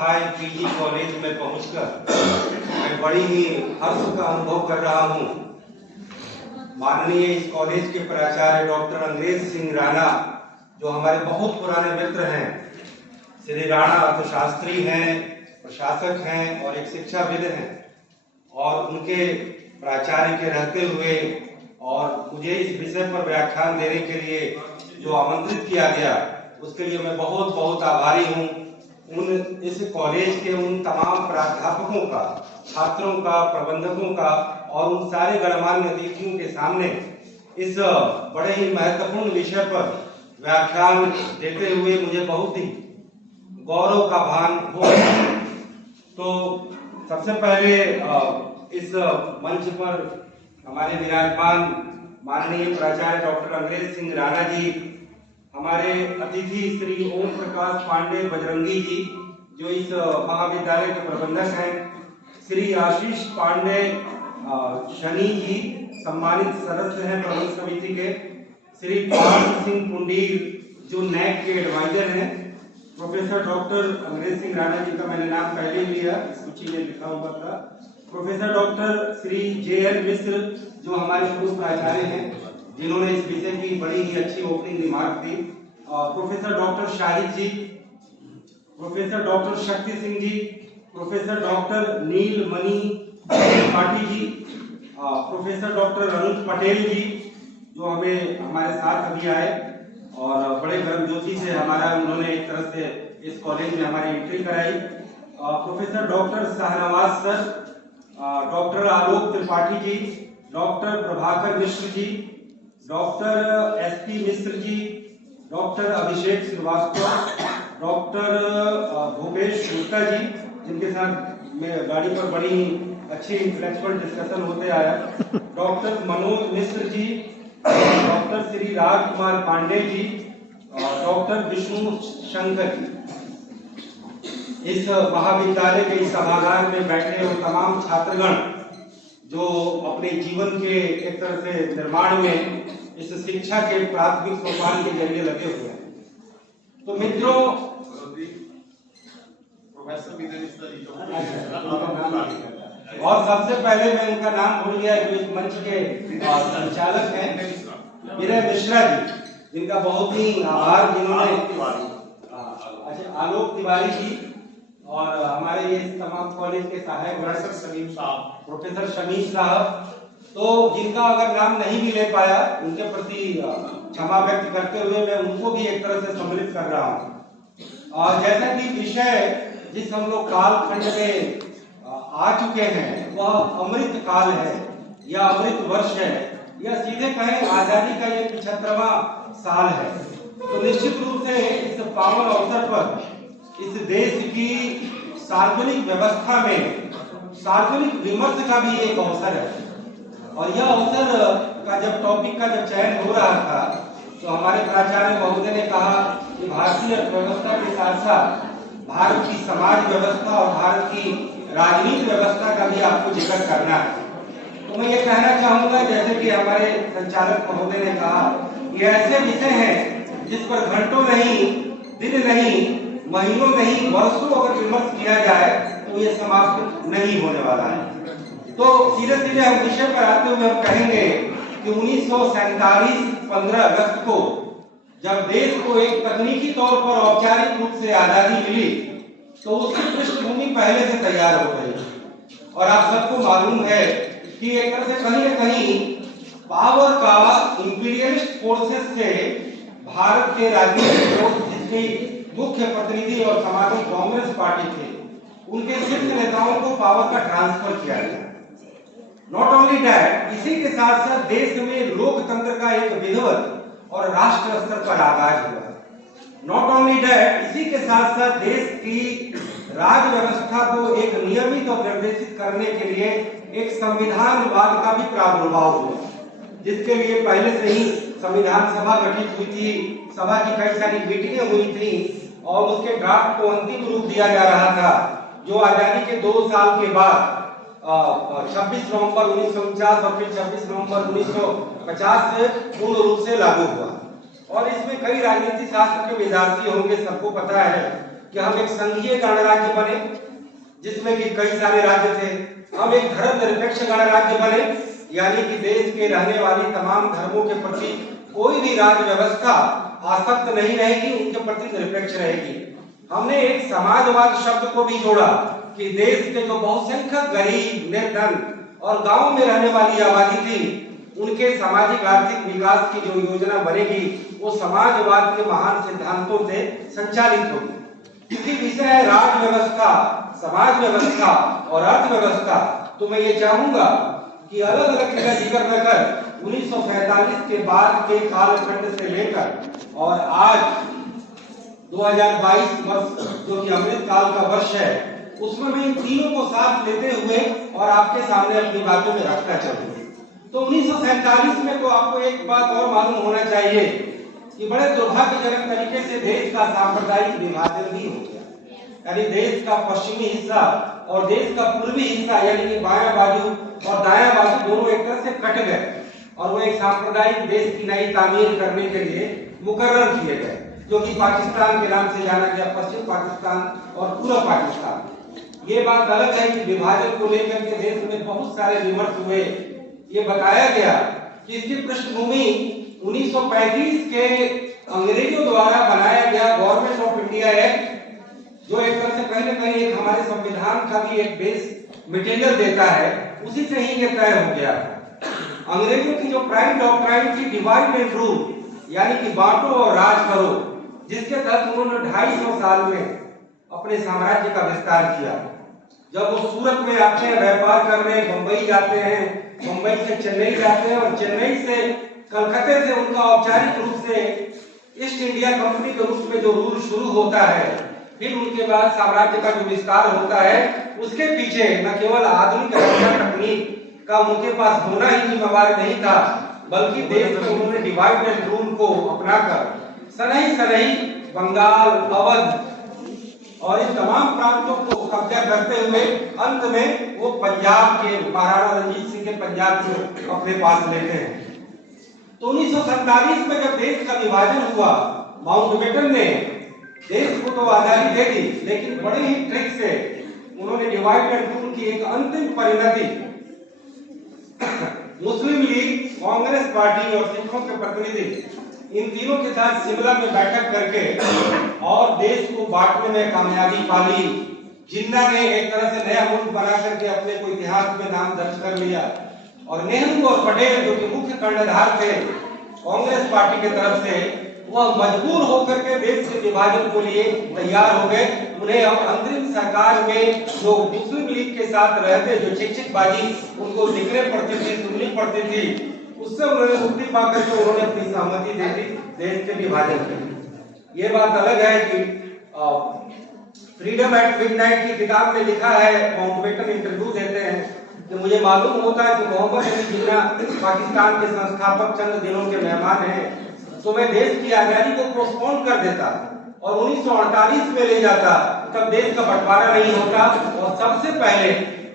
High PG college में पहुंचकर मैं बड़ी ही हर्ष का अनुभव कर रहा हूं। माननीय इस कॉलेज के प्राचार्य डॉक्टर अंग्रेज सिंह राणा, जो हमारे बहुत पुराने मित्र हैं, श्री राणा अर्थशास्त्री हैं, प्रशासक हैं और एक शिक्षाविद हैं, और उनके प्राचार्य के रहते हुए और मुझे इस विषय पर व्याख्यान देने के लिए जो आमंत्रित किया गया, उसके लिए मैं बहुत बहुत आभारी हूं। इस कॉलेज के उन तमाम प्राध्यापकों का, छात्रों का, प्रबंधकों का और उन सारे गणमान्य अतिथियों के सामने इस बड़े ही महत्वपूर्ण विषय पर व्याख्यान देते हुए मुझे बहुत ही गौरव का भान हो। तो सबसे पहले इस मंच पर हमारे विराजमान माननीय प्राचार्य डॉक्टर अंग्रेज सिंह राणा जी, हमारे अतिथि श्री ओम प्रकाश पांडे बजरंगी जी, जो इस महाविद्यालय के प्रबंधक हैं, श्री आशीष पांडे शनि जी, सम्मानित सदस्य हैं प्रबंध समिति के, श्री पार्थ सिंह पुंडीर जो नैक के एडवाइजर हैं, प्रोफेसर डॉक्टर अंग्रेज सिंह राणा जी का मैंने नाम पहले ही लिया, सूची में लिखा हुआ था, प्रोफेसर डॉक्टर श्री JN मिश्र जो हमारे पूर्व प्राचार्य हैं, जिन्होंने इस विषय की बड़ी ही अच्छी ओपनिंग रिमार्क दी, प्रोफेसर डॉक्टर शाहिद जी, professor doctor Shakti Singh ji, professor doctor नीलमणि त्रिपाठी जी, प्रोफेसर डॉक्टर अनुज पटेल जी, जो हमारे साथ अभी आए और बड़े गर्मजोशी से उन्होंने एक तरह से इस कॉलेज में हमारी एंट्री कराई, professor doctor Shahnawaz sir, doctor Alok Tripathi ji, doctor Prabhakar Mishra ji, doctor SP Mishra ji, doctor Abhishek Srivastava, doctor Bhupesh Gupta ji, जिनके साथ मैं गाड़ी पर बड़ी अच्छी इंटेलेक्चुअल डिस्कशन होते आया, doctor Manoj Mishra ji, doctor Shri Rajkumar Pandey ji, doctor Vishnu Shankar ji. इस महाविद्यालय के इस सभागार में बैठे हुए तमाम छात्रगण जो अपने जीवन के एक तरह से निर्माण में इस शिक्षा के प्राथमिक सोपान के जरिए लगे हुए हैं। तो मित्रों, और सबसे पहले मैं उनका नाम भूल गया, जो इस मंच के संचालक हैं विनय मिश्रा जी, जिनका बहुत ही आभार, जिन्होंने आलोक तिवारी जी और हमारे ये तमाम कॉलेज के सहायक प्रोफेसर शमीम साहब, तो जिनका अगर नाम नहीं भी ले पाया, उनके प्रति क्षमा व्यक्त करते हुए मैं उनको भी एक तरह से सम्मिलित कर रहा हूँ। और जैसा कि विषय जिस हम लोग कालखंड में आ चुके हैं, वह अमृत काल है या अमृत वर्ष है, या सीधे कहें आजादी का ये 75वां साल है। तो निश्चित रूप से इस पावन अवसर पर इस देश की सार्वजनिक व्यवस्था में सार्वजनिक विमर्श का भी एक अवसर है। और यह अवसर का जब टॉपिक का जब चयन हो रहा था, तो हमारे प्राचार्य महोदय ने कहा कि भारतीय अर्थव्यवस्था के साथ साथ भारत की समाज व्यवस्था और भारत की राजनीतिक व्यवस्था का भी आपको जिक्र करना है। तो मैं ये कहना चाहूंगा, जैसे कि हमारे संचालक महोदय ने कहा, ये ऐसे विषय हैं जिस पर घंटों नहीं, दिन नहीं, महीनों नहीं, वर्षों अगर विमर्श किया जाए तो ये समाप्त नहीं होने वाला है। तो सीधे सीधे हम विषय पर आते हुए हम कहेंगे कि 1947 15 अगस्त को जब देश को एक तकनीकी तौर पर औपचारिक रूप से आजादी मिली, तो उसकी पृष्ठभूमि पहले से तैयार हो गई। और आप सबको मालूम है कि एक तरह से कहीं न कहीं पावर का इंपीरियलिस्ट फोर्सेस से भारत के राजनीतिक लोग, जिसकी मुख्य प्रतिनिधि और समाजवादी कांग्रेस पार्टी थे, उनके शीर्ष नेताओं को पावर का ट्रांसफर किया गया। नॉट ओनली दैट, इसी के साथ साथ देश में लोकतंत्र का एक विधिवत और राष्ट्र स्तर पर आगाज हुआ। नॉट ओनली दैट, इसी के साथ साथ देश की राज व्यवस्था को एक नियमित और निर्देशित करने के लिए एक संविधानवाद का भी प्रादुर्भाव हुआ, जिसके लिए पहले से ही संविधान सभा गठित हुई थी, सभा की कई सारी मीटिंगें हुई थी और उसके ड्राफ्ट को अंतिम रूप दिया जा रहा था, जो आजादी के 2 साल के बाद 26 नवंबर 1949 और फिर 26 नवंबर 1950 से पूर्ण रूप से लागू हुआ। और इसमें कई राजनीति शास्त्र के विद्यार्थी होंगे, सबको पता है कि हम एक संघीय गणराज्य बने जिसमें कि कई सारे राज्य थे, हम एक धर्मनिरपेक्ष गणराज्य बने यानी कि देश के रहने वाली तमाम धर्मों के प्रति कोई भी राज्य व्यवस्था आसक्त नहीं रहेगी, उनके प्रति निरपेक्ष रहेगी। हमने एक समाजवाद शब्द को भी जोड़ा कि देश के जो बहुसंख्यक गरीब, निर्धन और गांव में रहने वाली आबादी थी, उनके सामाजिक आर्थिक विकास की जो योजना बनेगी वो समाजवाद के महान सिद्धांतों से संचालित होगी। इसी विषय है राज्य व्यवस्था, समाज व्यवस्था और अर्थव्यवस्था। तो मैं ये चाहूंगा कि अलग अलग का जिक्र न कर 1947 के बाद के कालखंड से लेकर और आज 2022 वर्ष जो कि अमृत काल का वर्ष है, उसमें मैं इन तीनों को साथ लेते हुए और आपके सामने अपनी बातों में रखना चाहूंगा। तो 1947 में तो आपको एक बात और मालूम होना चाहिए कि बड़े दुर्भाग्यजनक तरीके से देश का सांप्रदायिक विभाजन भी हो गया, यानी देश का पश्चिमी हिस्सा और देश का पूर्वी हिस्सा यानी कि बायां बाजू और दायां बाजू दोनों एक तरह से कट गए और वो एक सांप्रदायिक देश की नई तामीर करने के लिए मुकर्रर किए गए, जो कि पाकिस्तान के नाम से जाना गया, पश्चिम पाकिस्तान और पूर्व पाकिस्तान। ये बात अलग है कि विभाजन को लेकर के देश में बहुत सारे विमर्श हुए। ये बताया गया कि इसकी पृष्ठभूमि 1935 के अंग्रेजों द्वारा बनाया गया गवर्नमेंट ऑफ इंडिया एक्ट, जो एक तरह से कहीं न कहीं एक हमारे संविधान का भी एक बेस मटेरियल देता है, उसी से ही ये तय हो गया। अंग्रेजों की जो प्राइम डॉक्ट्राइन थी डिवाइड एंड रूल, यानी कि बांटो और राज करो, जिसके तहत उन्होंने 250 साल में अपने साम्राज्य का विस्तार किया। जब वो सूरत में आते हैं व्यापार करने, मुंबई जाते हैं, मुंबई से चेन्नई जाते हैं और चेन्नई से कलकत्ते से उनका औपचारिक रूप से ईस्ट इंडिया कंपनी के रूप में जो रूल शुरू होता है, फिर उनके बाद साम्राज्य का जो विस्तार होता है, उसके पीछे न केवल आधुनिक रक्षा तकनीक का उनके पास होना ही जिम्मेवार नहीं था, बल्कि देश में उन्होंने डिवाइड एंड रूल को अपनाकर सनई सनई बंगाल, अवध और इन तमाम प्रांतों को कब्जा करते हुए अंत में वो पंजाब के महाराणा रंजीत सिंह के पंजाब को अपने पास लेते हैं। तो 1947 में जब देश का विभाजन हुआ, माउंटबेटन ने देश को तो आजादी दे दी, लेकिन बड़े ही ट्रिक से उन्होंने डिवाइड एंड रूल की एक अंतिम परिणति मुस्लिम लीग, कांग्रेस पार्टी और सिखों के प्रतिनिधि इन तीनों के साथ शिमला में बैठक करके और देश को बांटने में कामयाबी पाली। जिन्ना ने एक तरह से नया मुल्क बना करके अपने को इतिहास में नाम दर्ज कर लिया और नेहरू और पटेल जो कि मुख्य कर्णधार थे कांग्रेस पार्टी की तरफ से, वह मजबूर होकर के देश के विभाजन को लिए तैयार हो गए। उन्हें अब अंतरिम सरकार में जो मुस्लिम लीग के साथ रहते, जो चिकचिकबाजी उनको दिखने पड़ती थी, सुननी पड़ती थी, उससे उन्होंने मुक्ति पाकर के उन्होंने अपनी सहमति दे दी देश के विभाजन की। ये बात अलग है कि फ्रीडम एट मिडनाइट की किताब में लिखा है, माउंटबेटन इंटरव्यू देते हैं कि मुझे मालूम होता है कि मोहम्मद अली जिन्ना पाकिस्तान के संस्थापक चंद दिनों के मेहमान हैं, तो मैं देश की आजादी को पोस्टपोन कर देता और 1948 में ले जाता, तब देश का बंटवारा नहीं होता और सबसे पहले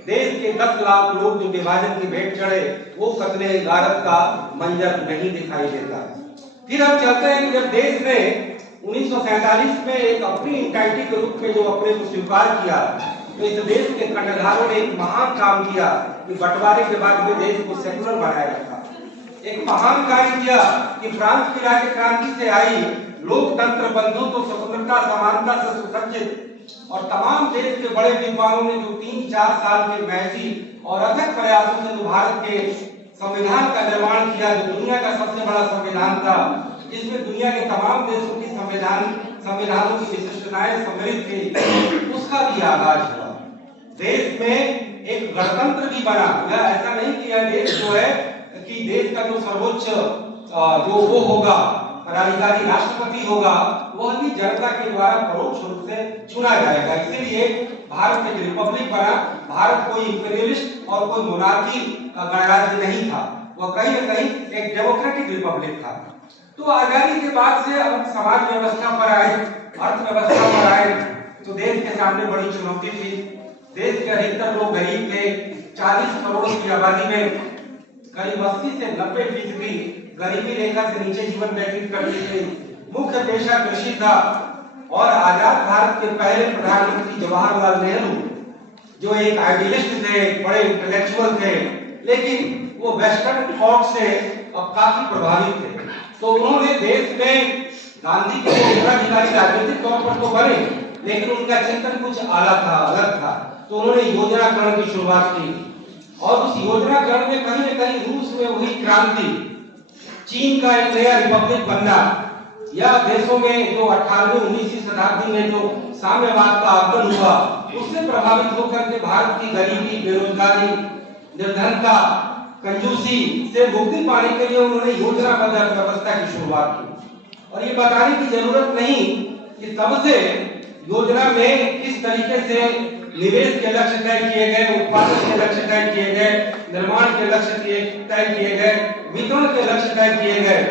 देश के 10 लाख लोग जो विभाजन की भेंट चढ़े, वो कत्ले गारत का मंजर नहीं दिखाई देता। फिर हम चलते हैं कि जब देश ने 1947 में एक अपनी इंटाइटी के रूप में जो अपने को स्वीकार किया, तो इस देश के कर्णधारों ने एक महान काम किया कि बंटवारे के बाद में देश को सेकुलर बनाया रखा। एक महान कार्य किया कि फ्रांस की राज्य क्रांति से आई लोकतंत्र, बंधुत्व, स्वतंत्रता, समानता से सुसज्जित और तमाम देश के बड़े विद्वानों ने जो 3-4 साल के महसी और अथक प्रयासों से भारत के संविधान का निर्माण किया, जो दुनिया का सबसे बड़ा संविधान था, जिसमें दुनिया के तमाम देशों की संविधानों की विशिष्टताएं सम्मिलित थी, उसका भी आगाज हुआ। देश में एक गणतंत्र भी बना। यह ऐसा नहीं कि यह देश जो है कि देश का जो सर्वोच्च जो वो होगा, पदाधिकारी राष्ट्रपति होगा, वह भी जनता के द्वारा परोक्ष रूप से चुना जाएगा। इसीलिए भारत एक रिपब्लिक बना। भारत कोई इंपीरियलिस्ट और कोई मोनार्की का गणराज्य नहीं था, वह कहीं न कहीं एक डेमोक्रेटिक रिपब्लिक था। तो आजादी के बाद से अब समाज व्यवस्था पर आए, अर्थव्यवस्था पर आए, तो देश के सामने बड़ी चुनौती थी। देश के अधिकतर लोग गरीब थे। 40 करोड़ की आबादी में करीब 80 से 90% गरीबी रेखा से नीचे जीवन व्यतीत करते थे। मुख्य पेशा कृषि था और आजाद भारत के पहले प्रधानमंत्री जवाहरलाल नेहरू जो एक आइडियलिस्ट थे, बड़े इंटेलेक्चुअल थे, लेकिन वो वेस्टर्न थॉट से अब काफी प्रभावित थे। तो उन्होंने देश में गांधी के उत्तराधिकारी राजनीतिक तौर पर तो बने, लेकिन उनका चिंतन कुछ अलग था। तो उन्होंने योजनाकरण की शुरुआत की और उस योजनाकरण में कहीं न कहीं रूस में हुई क्रांति, चीन का एक नया रिपब्लिक बनना, या देशों में जो 18वीं 19वीं शताब्दी में जो साम्यवाद का आगमन हुआ, उससे प्रभावित होकर के भारत की गरीबी, बेरोजगारी, निर्धनता, कंजूसी से मुक्ति पाने के लिए उन्होंने योजनाबद्ध अर्थव्यवस्था की शुरुआत की। और ये बताने की जरूरत नहीं कि तब से योजना में किस तरीके से निवेश के लक्ष्य तय किए गए, उत्पादन के लक्ष्य तय किए गए, निर्माण के लक्ष्य तय किए गए, वितरण के लक्ष्य तय किए गए,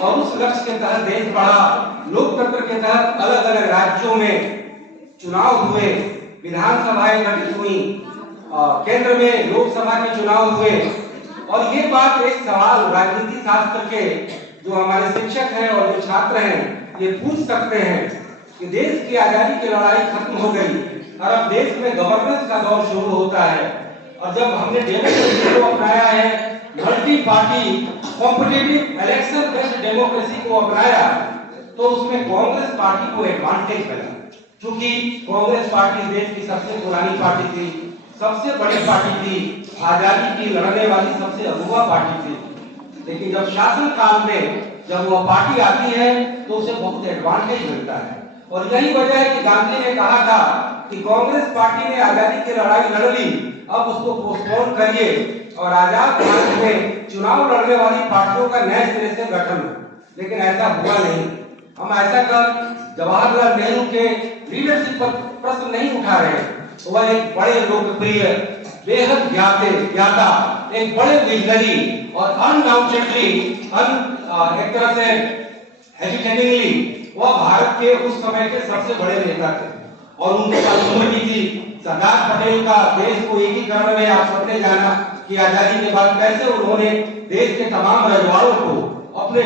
और उस लक्ष्य के तहत देश बढ़ा। लोकतंत्र के तहत अलग अलग राज्यों में चुनाव हुए, विधानसभाएं गठित हुई, केंद्र में लोकसभा के चुनाव हुए। और ये बात एक सवाल राजनीति शास्त्र के जो हमारे शिक्षक हैं और जो छात्र हैं ये पूछ सकते हैं कि देश की आजादी की लड़ाई खत्म हो गई और अब देश में गवर्नेंस का दौर शुरू होता है। और जब हमने डेमोक्रेसी को अपनाया है, multi party competitive election based democracy को अपनाया, तो उसमें कांग्रेस पार्टी को एडवांटेज मिला, क्योंकि कांग्रेस पार्टी देश की सबसे पुरानी पार्टी थी, सबसे बड़ी पार्टी थी, आजादी की लड़ने वाली सबसे अगुवा पार्टी थी। लेकिन जब शासन काल में जब वो पार्टी आती है तो उसे बहुत एडवांटेज मिलता है। और यही वजह है कि गांधी ने कहा था कि कांग्रेस पार्टी ने आजादी की लड़ाई लड़ ली, अब उसको पोस्टपोन करिए और आजाद भारत में चुनाव लड़ने वाली पार्टियों का नए सिरे से गठन हो। लेकिन ऐसा हुआ नहीं। हम ऐसा कर जवाहरलाल नेहरू के लीडरशिप पर प्रश्न नहीं उठा रहे हैं। वह एक बड़े लोकप्रिय, बेहद ज्ञाता, एक बड़े विजनरी और अनडाउटेडली एक तरह से हेजिटेटिंगली वह भारत के उस समय के सबसे बड़े नेता थे। और उनके पास उम्र भी थी। सरदार पटेल का देश को एकीकरण में आप सबने जाना कि आजादी के बाद कैसे उन्होंने देश के तमाम रजवाड़ों को अपने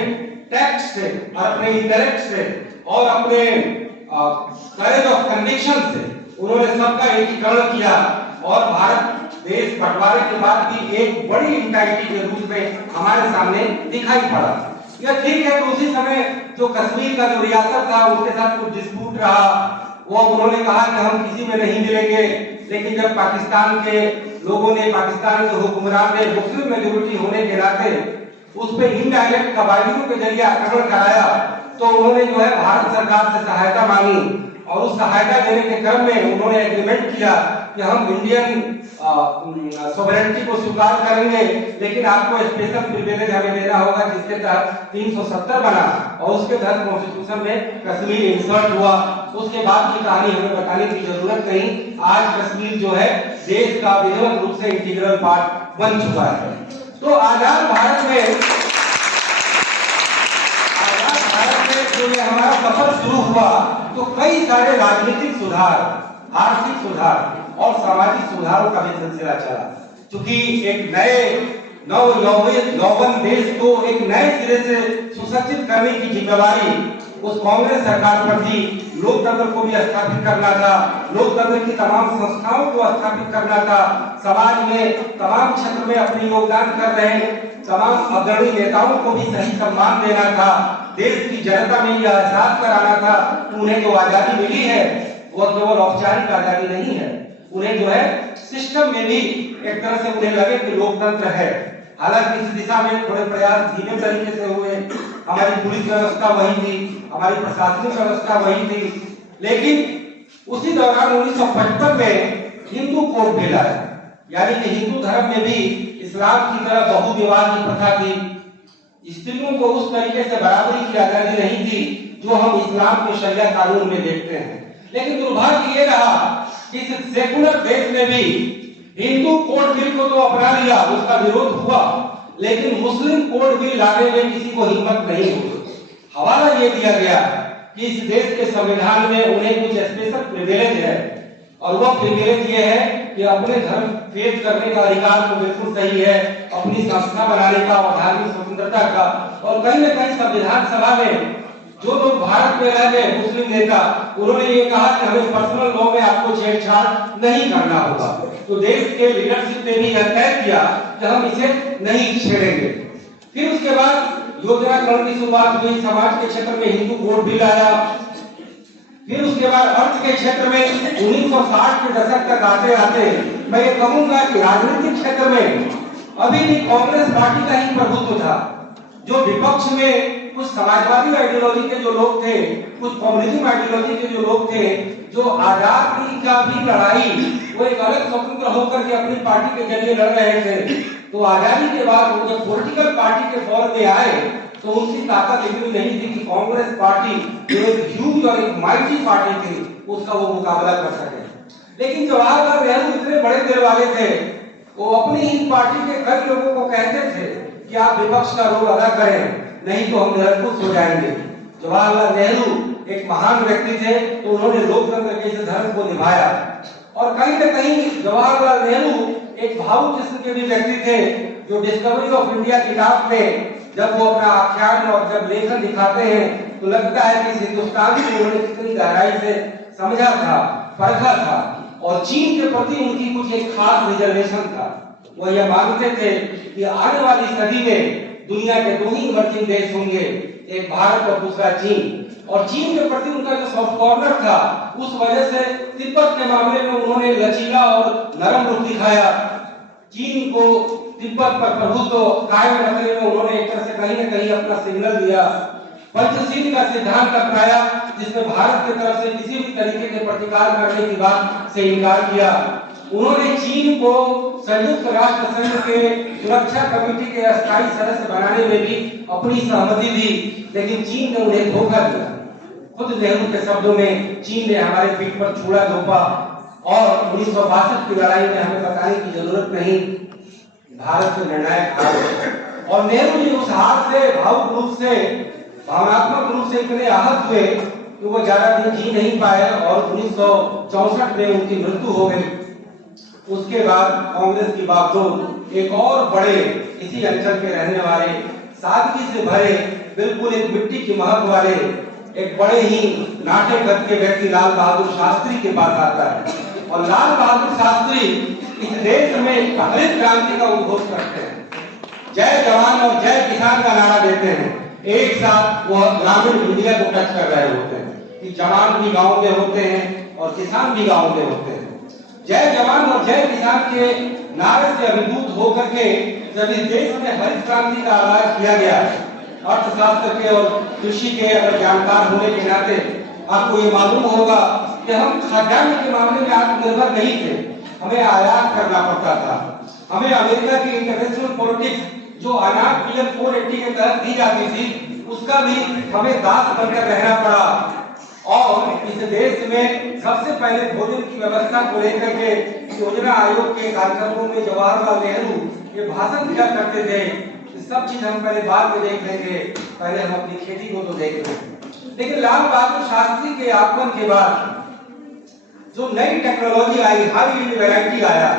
टैक्स से और अपने इंटेलेक्ट से और अपने करेज ऑफ कन्विक्शन से उन्होंने सबका एकीकरण किया। और भारत देश बंटवारे के बाद भी एक बड़ी इंटाइटी के रूप में हमारे सामने दिखाई पड़ा। यह ठीक है कि उसी समय जो कश्मीर का जो रियासत था उसके साथ कुछ डिस्प्यूट रहा, वो उन्होंने कहा कि हम किसी में नहीं मिलेंगे। लेकिन जब पाकिस्तान के लोगों ने, पाकिस्तान के हुक्मरान ने मुस्लिम मेजोरिटी होने के नाते उस पे इनडायरेक्ट कबायलियों के जरिए आक्रमण कराया, तो उन्होंने जो है भारत सरकार से सहायता मांगी। और उस सहायता देने के क्रम में उन्होंने एग्रीमेंट किया कि हम इंडियन सॉवरेनिटी को स्वीकार करेंगे, लेकिन आपको स्पेशल प्रिविलेज हमें देना होगा, जिसके तहत 370 बना और उसके तहत कॉन्स्टिट्यूशन में कश्मीर इंसर्ट हुआ। उसके बाद की कहानी हमें बताने की जरूरत नहीं। आज कश्मीर जो है देश का विधिवत रूप से इंटीग्रल पार्ट बन चुका है। तो आजाद भारत में जो हमारा सफर शुरू हुआ तो कई सारे राजनीतिक सुधार, आर्थिक सुधार और सामाजिक सुधारों का भी सिलसिला चला। क्योंकि एक नए नवयौवन देश को एक नए सिरे से सुसज्जित करने की जिम्मेवारी उस कांग्रेस सरकार पर थी। लोकतंत्र को भी स्थापित करना था, लोकतंत्र की तमाम संस्थाओं को स्थापित करना था, समाज में तमाम क्षेत्र में अपने योगदान कर रहे तमाम अग्रणी नेताओं को भी सही सम्मान देना था, देश की जनता में यह एहसास कराना था कि उन्हें जो आजादी मिली है वह केवल औपचारिक आजादी नहीं है, उन्हें जो है सिस्टम में भी एक तरह से उन्हें लगे कि लोकतंत्र है। हालांकि इस दिशा में थोड़े प्रयास धीमे तरीके से हुए। हमारी पुलिस व्यवस्था वही थी, हमारी प्रशासनिक व्यवस्था वही थी, लेकिन उसी दौरान 1955 में हिंदू कोड बिल आया। यानी कि हिंदू धर्म में भी इस्लाम की तरह बहुविवाह की प्रथा थी। स्त्रियों को उस तरीके से बराबरी की आजादी नहीं थी जो हम इस्लाम के शरिया कानून में देखते हैं। लेकिन दुर्भाग्य ये रहा कि इस सेकुलर देश में भी हिंदू कोड बिल को तो अपना लिया, उसका विरोध हुआ, लेकिन मुस्लिम कोड बिल लाने में किसी को हिम्मत नहीं हुई। हवाला ये दिया गया कि इस देश के संविधान में उन्हें कुछ स्पेशल प्रिविलेज है, और वह प्रिविलेज ये है कि अपने धर्म फेस करने का अधिकार तो बिल्कुल सही है, अपनी संस्था बनाने का और धार्मिक स्वतंत्रता का। और कहीं न कहीं संविधान सभा में जो लोग भारत में रह गए मुस्लिम नेता, उन्होंने ये कहा कि हमें पर्सनल लॉ में आपको छेड़छाड़ नहीं करना होगा। तो देश के लीडरशिप ने भी यह तय किया कि हम इसे नहीं छेड़ेंगे। फिर उसके बाद योजनाकरण की शुरुआत हुई, समाज के क्षेत्र में हिंदू कोड बिल आया। फिर उसके बाद अर्थ के क्षेत्र में 1960 के दशक तक आते आते मैं ये कहूंगा कि राजनीतिक क्षेत्र में अभी भी कांग्रेस पार्टी का ही प्रभुत्व था। जो विपक्ष में कुछ समाजवादी आइडियोलॉजी के जो लोग थे, कुछ कम्युनिज्म आइडियोलॉजी के जो लोग थे, जो आजादी का भी लड़ाई वो एक अलग स्वतंत्र होकर के अपनी पार्टी के जरिए लड़ रहे थे, तो आजादी के बाद वो जब पॉलिटिकल पार्टी के फॉर्म में आए तो उनकी ताकत इतनी नहीं थी कि कांग्रेस पार्टी जो एक ह्यूज और एक माइटी पार्टी थी उसका वो मुकाबला कर सके। लेकिन जवाहरलाल नेहरू इतने बड़े दिल वाले थे, वो अपनी ही पार्टी के कई लोगों को कहते थे कि आप विपक्ष का रोल अदा करें, नहीं तो हम निरंकुश हो जाएंगे। जवाहरलाल नेहरू एक महान व्यक्ति थे, तो उन्होंने लोकतंत्र के इस धर्म को निभाया। और कहीं न कहीं जवाहरलाल नेहरू एक भावुक किस्म के भी व्यक्ति थे, जो डिस्कवरी ऑफ इंडिया किताब में जब वो अपना आख्यान और जब लेखन दिखाते हैं तो लगता है कि हिंदुस्तान को उन्होंने कितनी गहराई से समझा था, परखा था, और चीन के प्रति उनकी कुछ एक खास रिजर्वेशन था। वो यह मानते थे कि आने वाली सदी में दुनिया के दो ही इमर्जिंग देश होंगे, एक भारत और दूसरा चीन। और चीन के प्रति उनका जो सॉफ्ट कॉर्नर था, उस वजह से तिब्बत के मामले में उन्होंने लचीला और नरम रुख दिखाया। चीन को तिब्बत पर प्रभुत्व कायम रखने में उन्होंने एक तरह से कहीं न कहीं अपना सिग्नल दिया। पंचशील का सिद्धांत अपनाया, जिसमें भारत की तरफ से किसी भी तरीके के प्रतिकार करने की बात से इनकार किया। उन्होंने चीन को संयुक्त राष्ट्र संघ के सुरक्षा कमेटी के अस्थायी सदस्य बनाने में भी अपनी सहमति दी, लेकिन चीन ने उन्हें धोखा दिया। खुद नेहरू के शब्दों में, चीन ने हमारे पीठ पर छुरा घोंपा और 1962 की लड़ाई में हमें बताने की जरूरत नहीं, भारत के निर्णायक हार। और नेहरू जी उस हार से भावुक रूप से, भावनात्मक रूप से इतने आहत हुए कि वो ज्यादा दिन जी नहीं पाए और 1964 में उनकी मृत्यु हो गई। उसके बाद कांग्रेस की बागडोर एक और बड़े इसी अंचल के रहने वाले, सादगी से भरे, बिल्कुल एक मिट्टी की महक वाले, एक बड़े ही नाटे कद के व्यक्ति लाल बहादुर शास्त्री के पास आता है। और लाल बहादुर शास्त्री इस देश में हरित क्रांति का उद्घोष करते हैं, जय जवान और जय किसान का नारा देते हैं। एक साथ वो ग्रामीण इंडिया को टच कर रहे होते हैं कि जवान भी गांव में होते हैं और किसान भी गांव में होते हैं। जय जवान और जय किसान के नारे से अभिभूत होकर के जब इस देश में हरित क्रांति का आगाज किया गया, अर्थशास्त्र के और कृषि के अगर जानकार होने के नाते आपको ये मालूम होगा कि हम खाद्यान्न के मामले में आत्मनिर्भर नहीं थे, हमें आयात करना पड़ता था। हमें अमेरिका की इंटरनेशनल पॉलिटिक्स जो अनाज बिल 480 के तहत दी जाती थी, उसका भी हमें दास बनकर रहना पड़ा। और इस देश में सबसे पहले भोजन की व्यवस्था को लेकर के योजना आयोग के कार्यक्रमों में जवाहरलाल नेहरू ये भाषण दिया करते थे। सब चीज हम पहले बाद में देख लेंगे, पहले हम अपनी खेती को तो देख लेंगे। लेकिन लाल बहादुर शास्त्री के आगमन के बाद जो नई टेक्नोलॉजी आई, हाई वैरायटी आया,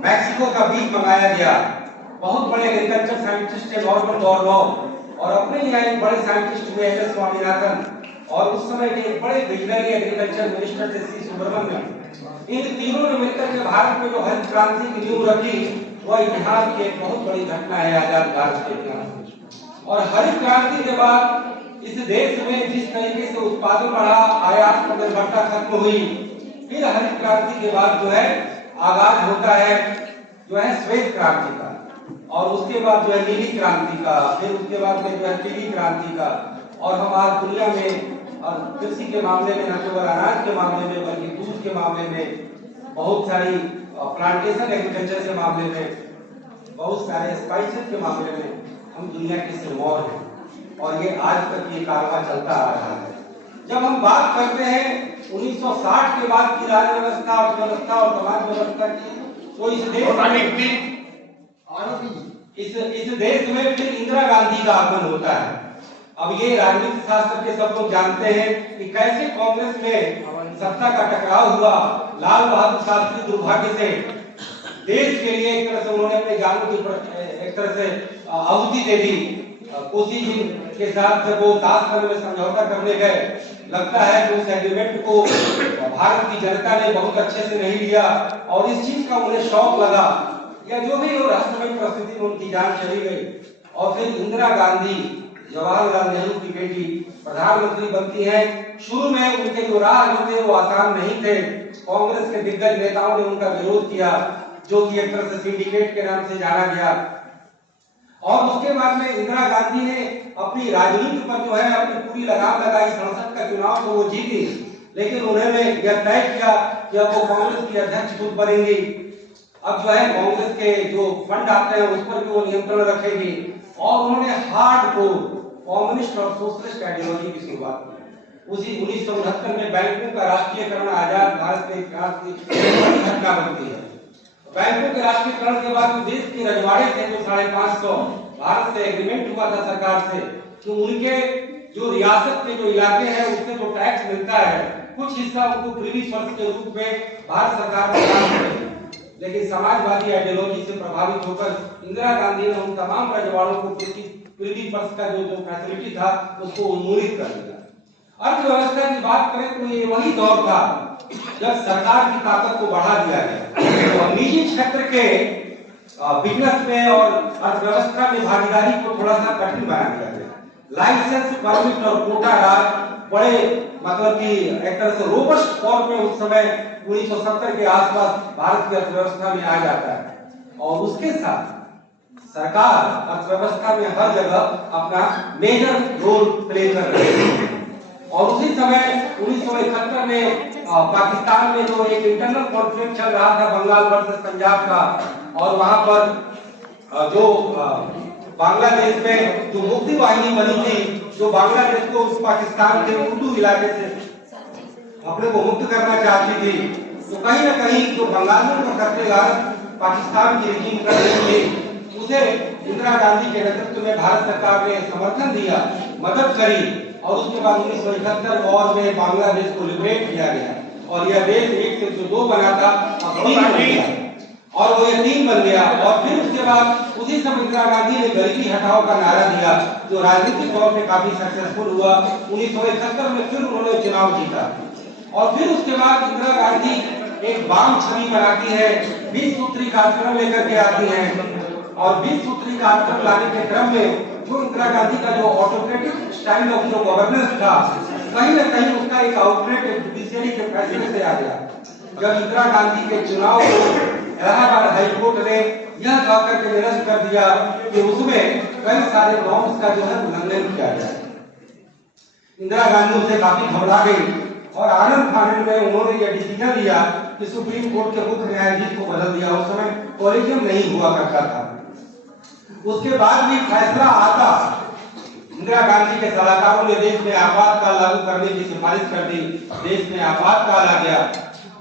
मैक्सिको का बीज मंगाया गया, बहुत बड़े एग्रीकल्चर साइंटिस्ट थे नॉर्मन बोरलॉग, और अपने यहाँ एक बड़े साइंटिस्ट हुए एस स्वामीनाथन, और उस समय के एक बड़े विजनरी एग्रीकल्चर मिनिस्टर थे सी सुब्रमण्यम। इन तीनों ने मिलकर के भारत में जो हरित क्रांति की नींव रखी, वह इतिहास की एक बहुत बड़ी घटना है आजाद भारत के इतिहास में। और हरित क्रांति के बाद इस देश में जिस तरीके से उत्पादन बढ़ा, आयात पर निर्भरता खत्म हुई, फिर हरित क्रांति के बाद जो है आगाज होता है जो है श्वेत क्रांति का, और उसके बाद जो है नीली क्रांति का, फिर उसके बाद में जो है पीली क्रांति का। और हम आज दुनिया में और कृषि के मामले में, न केवल अनाज के मामले में बल्कि दूध के मामले में, बहुत सारी प्लांटेशन एग्रीकल्चर के मामले में, बहुत सारे स्पाइसेस के मामले में हम दुनिया के सिरमौर हैं, और ये आज तक ये कारवां चलता आ रहा है। जब हम बात करते हैं 1960 के बाद की राज्य व्यवस्था, अर्थव्यवस्था और समाज व्यवस्था की, तो इस देश में फिर इंदिरा गांधी का आगमन होता है। अब ये राजनीतिक शास्त्र के सब लोग जानते हैं कि कैसे कांग्रेस में सत्ता का टकराव हुआ। लाल बहादुर शास्त्री दुर्भाग्य से देश के लिए एक तरह से उन्होंने अपने जानों की एक तरह से आहुति दे दी, कोसी जी के साथ जब वो ताशकंद में समझौता करने गए, लगता है कि उस एग्रीमेंट को भारत की जनता ने बहुत अच्छे से नहीं लिया और इस चीज का उन्हें शौक लगा या जो भी हो, राष्ट्रमय परिस्थिति में उनकी जान चली गई और फिर इंदिरा गांधी जवाहरलाल नेहरू की बेटी प्रधानमंत्री बनती है। शुरू में उनके जो राह थे वो आसान नहीं थे। कांग्रेस के दिग्गज नेताओं ने उनका विरोध किया, जो कि एक तरह से सिंडिकेट के नाम से जाना गया। और उसके बाद में इंदिरा गांधी ने अपनी राजनीति पर जो है अपनी पूरी लगाम लगाई। संसद का चुनाव तो वो जीती, लेकिन उन्होंने यह तय किया कि अब वो कांग्रेस की अध्यक्ष खुद बनेंगी। अब जो है कांग्रेस के जो फंड आते हैं उस पर भी वो नियंत्रण रखेगी और उन्होंने हार्डकोर कम्युनिस्ट और सोशलिस्ट आइडियोलॉजी की शुरुआत की। उसी 1969 में बैंकों का राष्ट्रीयकरण आजाद भारत के इतिहास की बड़ी घटना बनती है। बैंकों के राष्ट्रीयकरण के बाद जो देश के रजवाड़े थे जो 550 भारत से एग्रीमेंट हुआ था सरकार से कि उनके जो रियासत के जो इलाके हैं उससे जो टैक्स मिलता है कुछ हिस्सा उनको प्रिवी फर्ज के रूप में भारत सरकार प्रदान करेगी। लेकिन समाजवादी आइडियोलॉजी से प्रभावित होकर इंदिरा गांधी ने उन तमाम रजवाड़ों को प्रिवी फर्ज का जो फैसिलिटी था उसको उन्मूलित कर दिया। अर्थव्यवस्था की बात करें तो ये वही दौर था जब सरकार की ताकत को बढ़ा दिया गया और निजी क्षेत्र के बिजनेस में और अर्थव्यवस्था में भागीदारी को थोड़ा सा कठिन बना दिया गया। लाइसेंस, परमिट और कोटा राज बड़े मतलब कि एक तरह से रोबस्ट फॉर्म में उस समय 1970 के आसपास भारत की अर्थव्यवस्था में आ जाता है और उसके साथ सरकार अर्थव्यवस्था में हर जगह अपना मेजर रोल प्ले कर रही है। और उसी समय 1971 में पाकिस्तान में जो एक इंटरनल कॉन्फ्लिक्ट चल रहा था बंगाल वर्सेस पंजाब का, और वहां पर जो बांग्लादेश में जो मुक्ति वाहिनी बनी थी जो बांग्लादेश को उस पाकिस्तान के उर्दू इलाके से अपने को मुक्त करना चाहती थी, तो कहीं ना कहीं जो बंगालियों का कत्लेगार पाकिस्तान की रजीम कर रही थी उसे इंदिरा गांधी के नेतृत्व में भारत सरकार ने समर्थन दिया, मदद करी और उसके बाद 1971 वॉर में बांग्लादेश को लिबरेट किया गया और यह देश एक से जो 2 बना था अब 3 बन गया और वो ये 3 बन गया। और फिर उसके बाद उसी समय इंदिरा गांधी ने गरीबी हटाओ का नारा दिया जो राजनीतिक तौर पे काफी सक्सेसफुल हुआ। 1971 में फिर उन्होंने चुनाव जीता और फिर उसके बाद इंदिरा गांधी एक वाम छवि बनाती है, 20 सूत्री कार्यक्रम लेकर के आती है और 20 सूत्री कार्यक्रम लाने के क्रम में जो इंदिरा गांधी का जो ऑटोक्रेटिक स्टाइल ऑफ जो गवर्नेंस था कहीं ना कहीं उसका एक आउटलेट जुडिशियरी के फैसले से आ गया। जब इंदिरा गांधी के चुनाव को इलाहाबाद हाईकोर्ट ने यह कहकर के निरस्त कर दिया कि उसमें कई सारे नॉर्म्स का जो है उल्लंघन किया गया। इंदिरा गांधी उसे काफी घबरा गई और आनंद फानंद में उन्होंने यह डिसीजन लिया कि सुप्रीम कोर्ट के मुख्य न्यायाधीश को बदल दिया। उस समय कॉलेजियम नहीं हुआ करता था। उसके बाद भी फैसला आता, इंदिरा गांधी के सलाहकारों ने देश में आपातकाल लागू करने की सिफारिश कर दी, देश में आपातकाल आ गया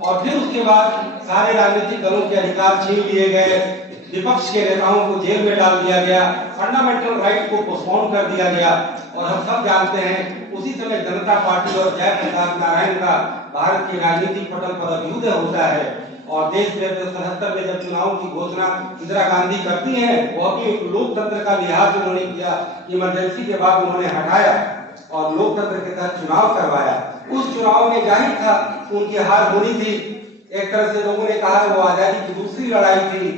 और फिर उसके बाद सारे राजनीतिक दलों के अधिकार छीन लिए गए, विपक्ष के नेताओं को जेल में डाल दिया गया, फंडामेंटल राइट को पोस्टपोन कर दिया गया और हम सब जानते हैं उसी समय जनता पार्टी और जयप्रकाश नारायण का भारत की राजनीतिक पटल पर अभ्युदय होता है और देश में 1977 में जब चुनाव की घोषणा इंदिरा गांधी करती हैं वो भी लोकतंत्र का लिहाज उन्होंने किया, इमरजेंसी के बाद उन्होंने हटाया और लोकतंत्र के तहत चुनाव करवाया। उस चुनाव में जाहिर था उनकी हार होनी थी। एक तरह से लोगों ने कहा वो आजादी की दूसरी लड़ाई थी।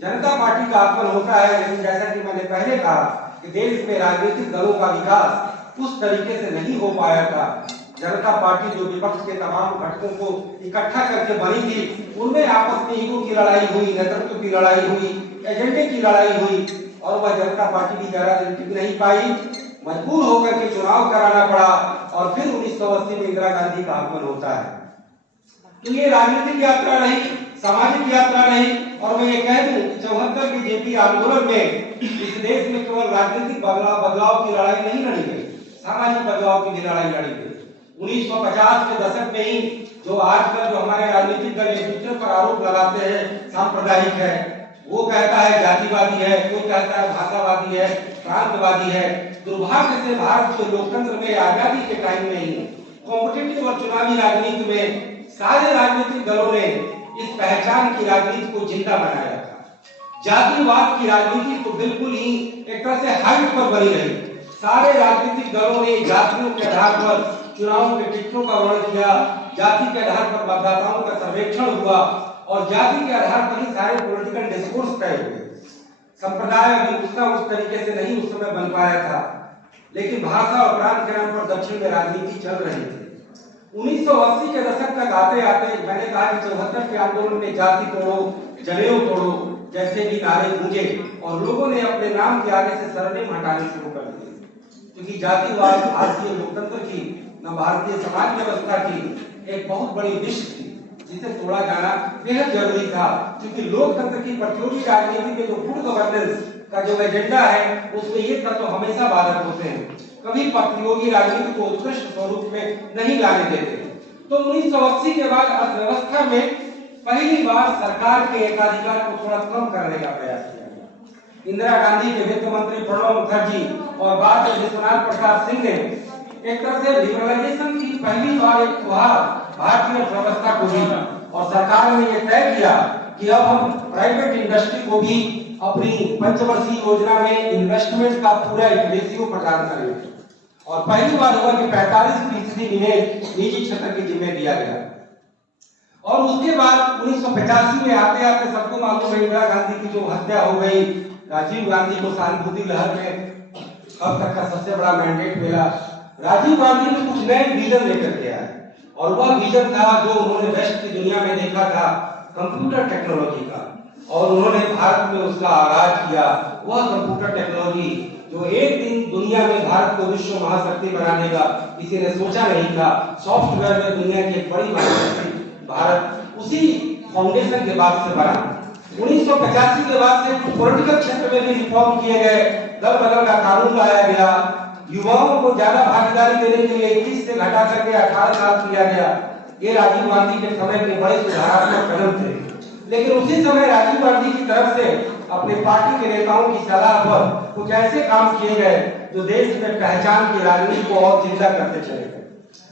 जनता पार्टी का आगमन होता है, लेकिन जैसा कि मैंने पहले कहा कि देश में राजनीतिक दलों का विकास उस तरीके से नहीं हो पाया था। जनता पार्टी जो विपक्ष के तमाम घटकों को इकट्ठा करके बनी थी उनमें आपस में ईगो की लड़ाई हुई, नेतृत्व की लड़ाई हुई, एजेंडे की लड़ाई हुई और वह जनता पार्टी भी ज्यादा दिन टिक नहीं पाई, मजबूर होकर के चुनाव कराना पड़ा और फिर 1980 में इंदिरा गांधी का आगमन होता है। तो ये राजनीतिक यात्रा रही, सामाजिक यात्रा रही और मैं ये कह दूं कि 74 के जेपी आंदोलन में इस देश में केवल राजनीतिक बदलाव की लड़ाई नहीं लड़ी गई, सामाजिक बदलाव की भी लड़ाई लड़ी गई। 1950 के दशक में ही जो आजकल जो हमारे राजनीतिक दल एक दूसरे पर आरोप लगाते हैं सांप्रदायिक है, वो कहता है जातिवादी है, कोई कहता है भाषावादी है, प्रांतवादी है। दुर्भाग्य से भारत के लोकतंत्र में आजादी के टाइम में ही कॉम्पिटिटिव और चुनावी राजनीति में सारे राजनीतिक दलों ने इस पहचान की राजनीति को जिंदा बनाया था। जातिवाद की राजनीति तो बिल्कुल ही एक तरह से हाइट पर बनी रही। सारे राजनीतिक दलों ने जातियों के आधार पर चुनाव के टिकटों का वर्णन किया, जाति के आधार पर मतदाताओं का सर्वेक्षण हुआ और जाति के आधार पर ही सारे पॉलिटिकल डिस्कोर्स तय हुए। संप्रदाय अभी उस तरीके से नहीं उस समय बन पाया था, लेकिन भाषा और प्रांत के नाम पर दक्षिण में राजनीति चल रही थी। 1980 के दशक तक आते आते मैंने कहा कि 74 के आंदोलन में जाति तोड़ो, जनेऊ तोड़ो जैसे भी नारे गूंजे और लोगों ने अपने नाम के आगे से सरनेम हटाने शुरू कर दिए, क्योंकि जातिवाद भारतीय लोकतंत्र की न भारतीय समाज व्यवस्था की एक बहुत बड़ी विष थी जिसे तोड़ा जाना बेहद जरूरी था। क्योंकि लोकतंत्र की प्रतियोगी राजनीति में जो गुड गवर्नेंस का जो एजेंडा है उसमें ये तत्व तो हमेशा बाधक होते हैं, कभी प्रतियोगी राजनीति को उत्कृष्ट स्वरूप में नहीं लाने देते। तो 1980 के बाद अर्थव्यवस्था में पहली बार सरकार के एकाधिकार को थोड़ा कम करने का प्रयास किया गया। इंदिरा गांधी के वित्त मंत्री प्रणब मुखर्जी और बाद में विश्वनाथ प्रसाद सिंह ने एक तरह से लिबरलाइजेशन की पहली बार एक फुहार भारतीय अर्थव्यवस्था को दी और सरकार ने यह तय किया कि अब हम प्राइवेट इंडस्ट्री को भी अपनी पंचवर्षीय योजना में इन्वेस्टमेंट का पूरा रेशियो प्रदान करेंगे और पहली बार हुआ कि 45% इन्हें निजी क्षेत्र के जिम्मे दिया गया। और उसके बाद 1985 में आते आते सबको मालूम है इंदिरा गांधी की जो हत्या हो गई, राजीव गांधी को सहानुभूति लहर में अब तक का सबसे बड़ा मैंडेट मिला। राजीव गांधी ने कुछ नए विजन लेकर के आए और वह विजन था जो उन्होंने वेस्ट की दुनिया में देखा था कंप्यूटर टेक्नोलॉजी का, और उन्होंने भारत में उसका आगाज किया। वह कंप्यूटर टेक्नोलॉजी जो एक दिन दुनिया में भारत को विश्व महाशक्ति बना देगा, किसी ने सोचा नहीं था। सॉफ्टवेयर में दुनिया की एक बड़ी महाशक्ति भारत उसी फाउंडेशन के बाद से बना। 1985 के बाद से कुछ पॉलिटिकल क्षेत्र में भी रिफॉर्म किए गए, दल बदल का कानून लाया गया, युवाओं को ज्यादा भागीदारी देने के लिए 21 से घटा करके 18 साल किया गया। ये राजीव गांधी के समय के बड़े सुधारात्मक कदम थे। लेकिन उसी समय राजीव गांधी की तरफ से अपने पार्टी के नेताओं की सलाह पर कुछ ऐसे काम किए गए जो देश में पहचान की राजनीति को और जिंदा करते चले गए।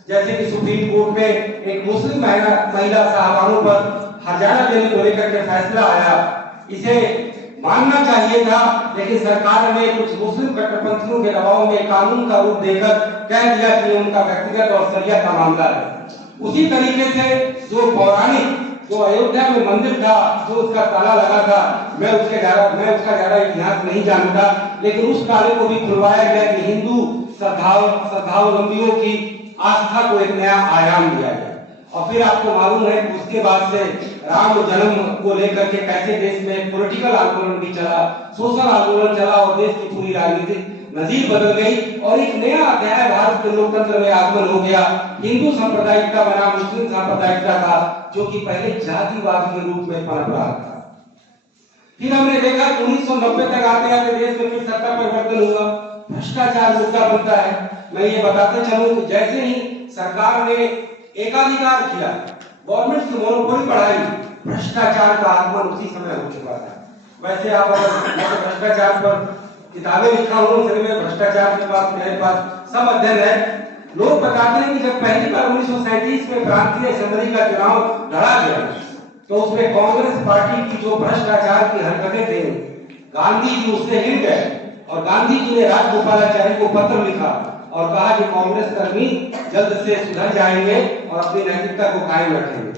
जैसे कि सुप्रीम कोर्ट में एक मुस्लिम महिला साहबानों पर हर्जाना देने को लेकर के फैसला आया। इसे मानना चाहिए था, लेकिन सरकार ने कुछ मुस्लिम कट्टरपंथियों के दबाव में कानून का रूप देकर कह दिया कि उनका व्यक्तिगत और शरिया का मामला है। उसी तरीके से जो पौराणिक जो अयोध्या में मंदिर था, जो उसका ताला लगा था, मैं उसका ज्यादा इतिहास नहीं जानता, लेकिन उस ताले को भी खुलवाया गया कि हिंदू श्रद्धावलंबियों की आस्था को एक नया आयाम दिया गया। और फिर आपको मालूम है कि उसके बाद से राम जन्म को लेकर के कैसे देश में पॉलिटिकल आंदोलन भी चला, सोशल आंदोलन चला और देश की पूरी राजनीतिक नजीर बदल गई और एक नया अध्याय भारत के लोकतंत्र में आगमन हो गया। हिंदू सांप्रदायिकता बना मुस्लिम सांप्रदायिकता का, जो कि पहले जातिवाद के रूप में पनप रहा था। फिर हमने देखा कि 1990 तक आते आते देश में फिर सत्ता परिवर्तन हुआ, भ्रष्टाचार मुद्दा बनता है। मैं ये बताते चलूं कि जैसे ही सरकार ने एकाधिकार किया, गवर्नमेंट की मोनोपोली बढ़ाई, भ्रष्टाचार का आगमन उसी समय हो चुका था। वैसे आप अगर भ्रष्टाचार पर किताबें लिखा हूं, इसलिए भ्रष्टाचार के पास मेरे पास सब अध्ययन है। लोग बताते हैं कि जब पहली बार 1937 में प्रांतीय असेंबली का चुनाव लड़ा गया तो उसमें कांग्रेस पार्टी की जो भ्रष्टाचार की हरकतें थी, गांधी जी उससे हिल गए और गांधी जी ने राजगोपालाचारी को पत्र लिखा और कहा कि कांग्रेस कर्मी जल्द से सुधर जाएंगे और अपनी नैतिकता को कायम रखेंगे।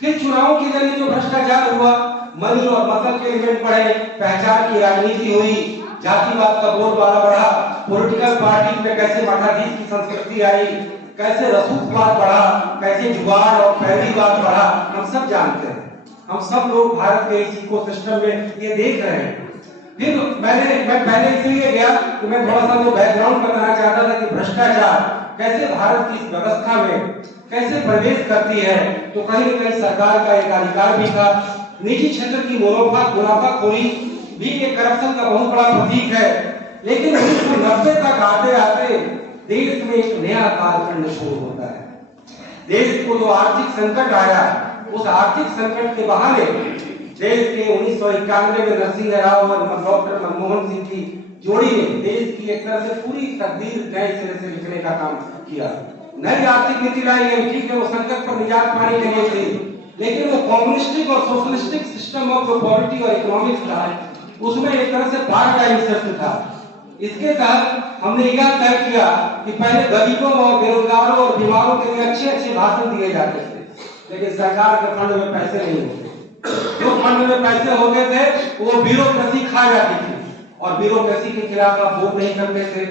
फिर चुनाव के जरिए जो भ्रष्टाचार हुआ, मनी और मसल के एलिमेंट बढ़े, पहचान की राजनीति हुई, जातिवाद का बोलबाला बढ़ा, पॉलिटिकल पार्टी में कैसे मठाधीश की संस्कृति आई, कैसे रसूखवाद बढ़ा, कैसे जुगाड़ और पैरीवाद बढ़ा, हम सब जानते हैं। हम सब लोग भारत के इस इकोसिस्टम में ये देख रहे हैं। फिर मैं पहले इसलिए गया कि मैं थोड़ा सा जो बैकग्राउंड बताना चाहता था कि भ्रष्टाचार कैसे भारत की व्यवस्था में कैसे प्रवेश करती है। तो कहीं न कहीं सरकार का एक अधिकार भी था। निजी क्षेत्र की मुनाफाखोरी भी एक करप्शन का बहुत बड़ा प्रतीक है। लेकिन 1990 तक आते आते देश में एक नया कालखंड शुरू होता है। देश को जो आर्थिक संकट आया, उस आर्थिक संकट के बहाने देश के 1991 में नरसिंह राव और डॉक्टर मनमोहन सिंह की जोड़ी ने देश की एक तरह से पूरी तकदीर नए सिरे से लिखने का काम किया। नई आर्थिक नीति लाई गई, ठीक है, वो संकट पर निजात पाने के लिए थी, लेकिन वो कम्युनिस्टिक और सोशलिस्टिक सिस्टम ऑफ पॉलिटी और इकोनॉमिक्स था उसमें एक तरह से पार्ट टाइम शिफ्ट था। इसके तहत हमने यह तय किया कि पहले गरीबों और बेरोजगारों और बीमारों के लिए अच्छे अच्छे भाषण दिए जाते थे, लेकिन सरकार के फंड में पैसे नहीं होते। जो फंड में पैसे होते थे वो ब्यूरोक्रेसी खा जाती थी, और ब्यूरोक्रेसी के खिलाफ आप वोट नहीं करते थे।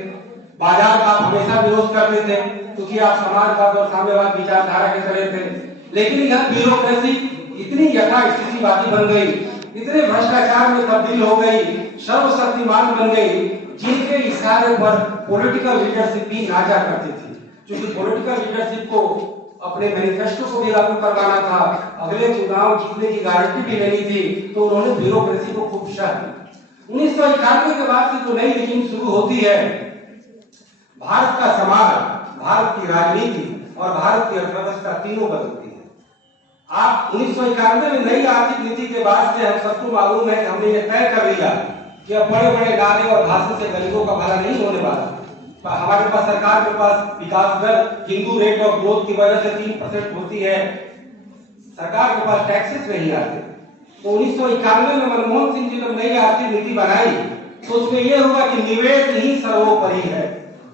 बाजार का आप हमेशा विरोध करते थे क्योंकि आप समाजवाद और साम्यवाद विचारधारा के तरह थे। लेकिन यह ब्यूरोक्रेसी इतनी यथास्थितिवादी बन गई, इतने भ्रष्टाचार में तब्दील हो गई, सर्वशक्तिमान बन गई, जिनके इशारे पर पॉलिटिकल लीडरशिप भी नाचा करती थी। क्योंकि पॉलिटिकल लीडरशिप को अपने मैनिफेस्टो को भी लागू करवाना था, अगले चुनाव जीतने की गारंटी भी लेनी थी, तो उन्होंने ब्यूरोक्रेसी को खूब शाह दी। 1991 के बाद से जो नई रिजीम शुरू होती है, भारत का समाज, भारत की राजनीति और भारत की अर्थव्यवस्था तीनों बदलती है। आप 1991 में नई आर्थिक नीति के बाद से हम सबको मालूम है कि हमने ये तय कर लिया कि अब बड़े बड़े नारे और भाषण से गरीबों का भला नहीं होने वाला। हमारे पास सरकार के पास विकास दर हिंदू रेट ऑफ ग्रोथ की वजह से 3% होती है, सरकार के पास टैक्सेस नहीं आते। तो 1991 में मनमोहन सिंह जी ने नई आर्थिक नीति बनाई, तो उसमें यह हुआ कि निवेश ही सर्वोपरि है,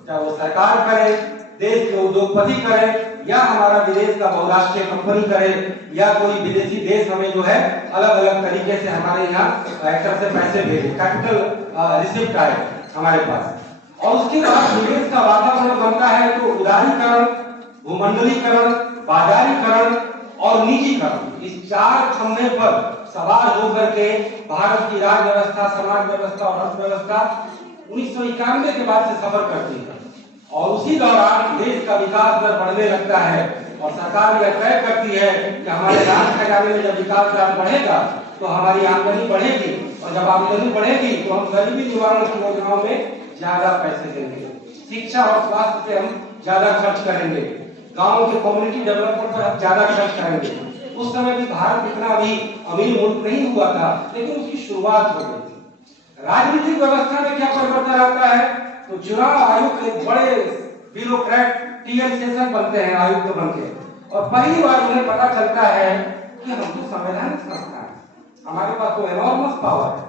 चाहे वो सरकार करे, देश के उद्योगपति करे, या हमारा विदेश का बहुराष्ट्रीय कंपनी करे, या कोई विदेशी देश हमें जो है अलग अलग तरीके से हमारे यहाँ एक तरह से पैसे भेजे, कैपिटल रिसिप्ट आए हमारे पास। और उसके बाद निवेश का वातावरण बनता है तो उदारीकरण, भूमंडलीकरण, बाजारीकरण और निजीकरण, इस चार खंभे पर सवार होकर के भारत की राज्य व्यवस्था, समाज व्यवस्था और अर्थव्यवस्था 1991 के बाद से सफर करती है। और उसी दौरान देश का विकास दर बढ़ने लगता है, और सरकार यह तय करती है कि हमारे राज्य खजाने में जब विकास दर बढ़ेगा तो हमारी आमदनी बढ़ेगी, और जब आमदनी बढ़ेगी तो हम गरीबी निवारण की योजनाओं में ज्यादा पैसे देंगे, शिक्षा और स्वास्थ्य पे हम ज्यादा खर्च करेंगे, गाँव के कम्युनिटी डेवलपमेंट पर हम ज्यादा खर्च करेंगे। उस समय भी भारत इतना भी अमीर मुल्क नहीं हुआ था, लेकिन उसकी शुरुआत हो गई थी। राजनीतिक व्यवस्था में क्या परिवर्तन आता है, तो चुनाव आयुक्त एक बड़े ब्यूरोक्रेट टीएन सेशन बनते हैं आयुक्त बनके, और पहली बार उन्हें पता चलता है कि हम तो संवैधानिक संस्था है, हमारे पास तो एनॉर्मस पावर है,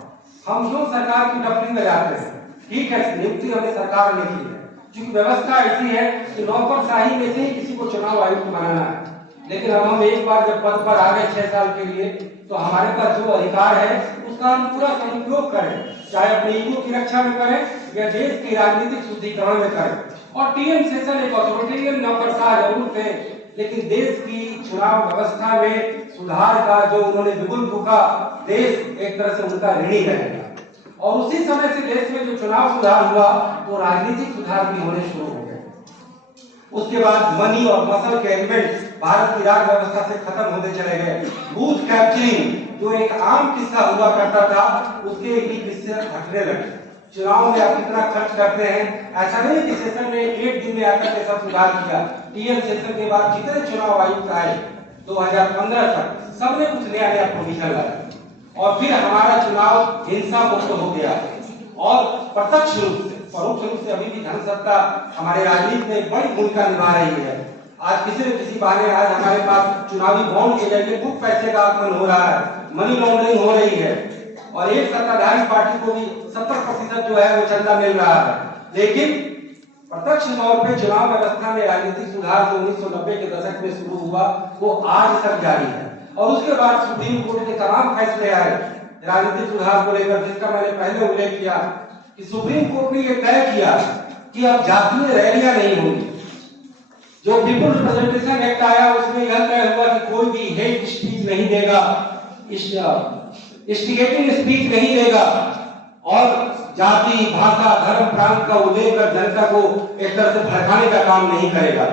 हम क्यों सरकार की डफली में जाते हैं। ठीक है, नियुक्ति हमें सरकार ने की है, क्योंकि व्यवस्था ऐसी है कि नौकरशाही में से ही किसी को चुनाव आयुक्त बनाना है। लेकिन अब हम एक बार जब पद पर आ गए 6 साल के लिए, तो हमारे पास जो अधिकार है उसका हम पूरा सदुपयोग करें, चाहे अपने ईगो की रक्षा में करें या देश की राजनीतिक शुद्धिकरण में करें। और टीएन सेशन एक अथॉरिटेरियन नौकरशाह जरूर थे, लेकिन देश की चुनाव व्यवस्था में सुधार का जो उन्होंने बिगुल फूंका, देश एक तरह से उनका ऋणी रहेगा। और उसी समय से देश में जो चुनाव सुधार हुआ तो राजनीतिक सुधार भी होने शुरू हो गए। उसके बाद मनी और मसल के एलिमेंट भारत की राज्य व्यवस्था से खत्म होते चले गए। बूथ कैप्चरिंग जो एक आम किस्सा हुआ करता था, उसके भी किस्से घटने लगे। चुनाव में आप कितना खर्च करते हैं, ऐसा नहीं कि सेशन ने एक दिन में आकर के सब सुधार किया। टीएन सेशन के बाद जितने चुनाव आयुक्त आए 2015 तक, सबने कुछ नया नया प्रोविजन लाया, और फिर हमारा चुनाव हिंसा मुक्त हो गया। और प्रत्यक्ष रूप से, परोक्ष रूप से अभी भी धन सत्ता हमारे राजनीति में बड़ी भूमिका निभा रही है। आज किसी न किसी बहाने आज हमारे पास चुनावी बॉन्ड के जरिए खूब पैसे का आगमन हो रहा है, मनी लॉन्ड्रिंग हो रही है, और एक सत्ताधारी पार्टी को भी 70% जो है वो चंदा मिल रहा है। लेकिन प्रत्यक्ष तौर पे चुनाव व्यवस्था में राजनीतिक सुधार जो 1990 के दशक में शुरू हुआ वो आज तक जारी है। और उसके बाद सुप्रीम कोर्ट के तमाम फैसले आए राजनीतिक सुधार को लेकर, जिसका मैंने पहले उल्लेख किया कि सुप्रीम कोर्ट ने यह तय किया कि अब जातीय रैलियां नहीं होंगी। जो पीपुल रिप्रेजेंटेशन एक्ट आया उसमें यह तय हुआ कि कोई भी हेट स्पीच नहीं देगा, इंस्टिगेटिंग स्पीच नहीं देगा, और जाति, भाषा, धर्म, प्रांत का उल्लेख कर जनता को एक तरह से भड़काने का काम नहीं करेगा।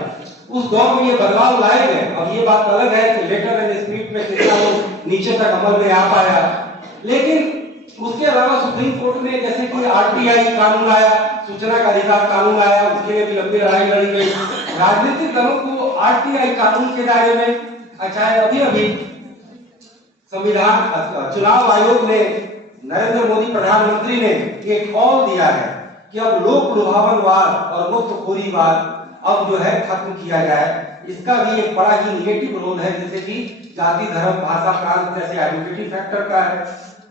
उस दौर में ये बदलाव लाए गए। अब ये बात अलग है कि लेटर एंड स्पीच में कितना लोग नीचे तक अमल में आ पाया, लेकिन उसके अलावा सुप्रीम कोर्ट ने जैसे कि आरटीआई कानून आया, सूचना का अधिकार कानून आया, उसके लिए भी लंबी लड़ाई लड़ी गई। राजनीतिक दलों को आरटीआई कानून के दायरे में, अच्छा अभी संविधान चुनाव आयोग ने, नरेंद्र मोदी प्रधानमंत्री ने ये कॉल दिया है कि अब लोक लुभावनवाद और मुफ्तखोरीवाद अब जो है खत्म किया जाए। इसका भी एक बड़ा ही निगेटिव रोल है, जैसे कि जाति, धर्म, भाषा, प्रांत जैसे आइडेंटिटी फैक्टर का है।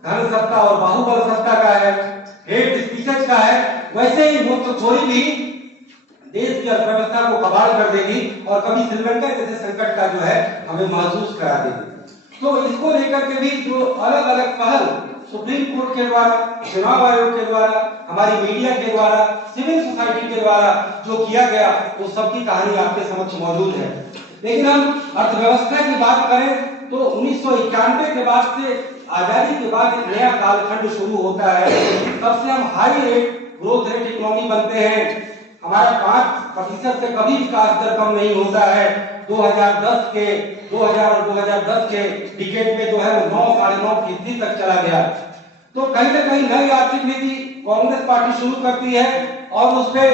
धन सत्ता और बाहुबल सत्ता का है, हेट स्पीचेस का है, वैसे ही मुफ्तखोरी भी देश की अर्थव्यवस्था को कबाड़ कर देगी और कभी श्रीलंका जैसे संकट का जो है हमें महसूस करा देगी। तो इसको लेकर के भी जो अलग अलग पहल सुप्रीम कोर्ट के द्वारा, चुनाव आयोग के द्वारा, हमारी मीडिया के द्वारा, सिविल सोसाइटी के द्वारा जो किया गया वो सबकी कहानी आपके समक्ष मौजूद है। लेकिन हम अर्थव्यवस्था की बात करें तो 1991 के बाद से आजादी के बाद एक नया कालखंड शुरू होता है। तब से हम high rate growth rate economy बनते हैं, हमारा 5% से कभी विकास दर कम नहीं होता है। 2000 और 2010 के डिकेड में जो है वो 9-9.5% तक चला गया। तो कहीं ना कहीं नई आर्थिक नीति कांग्रेस पार्टी शुरू करती है और उस पे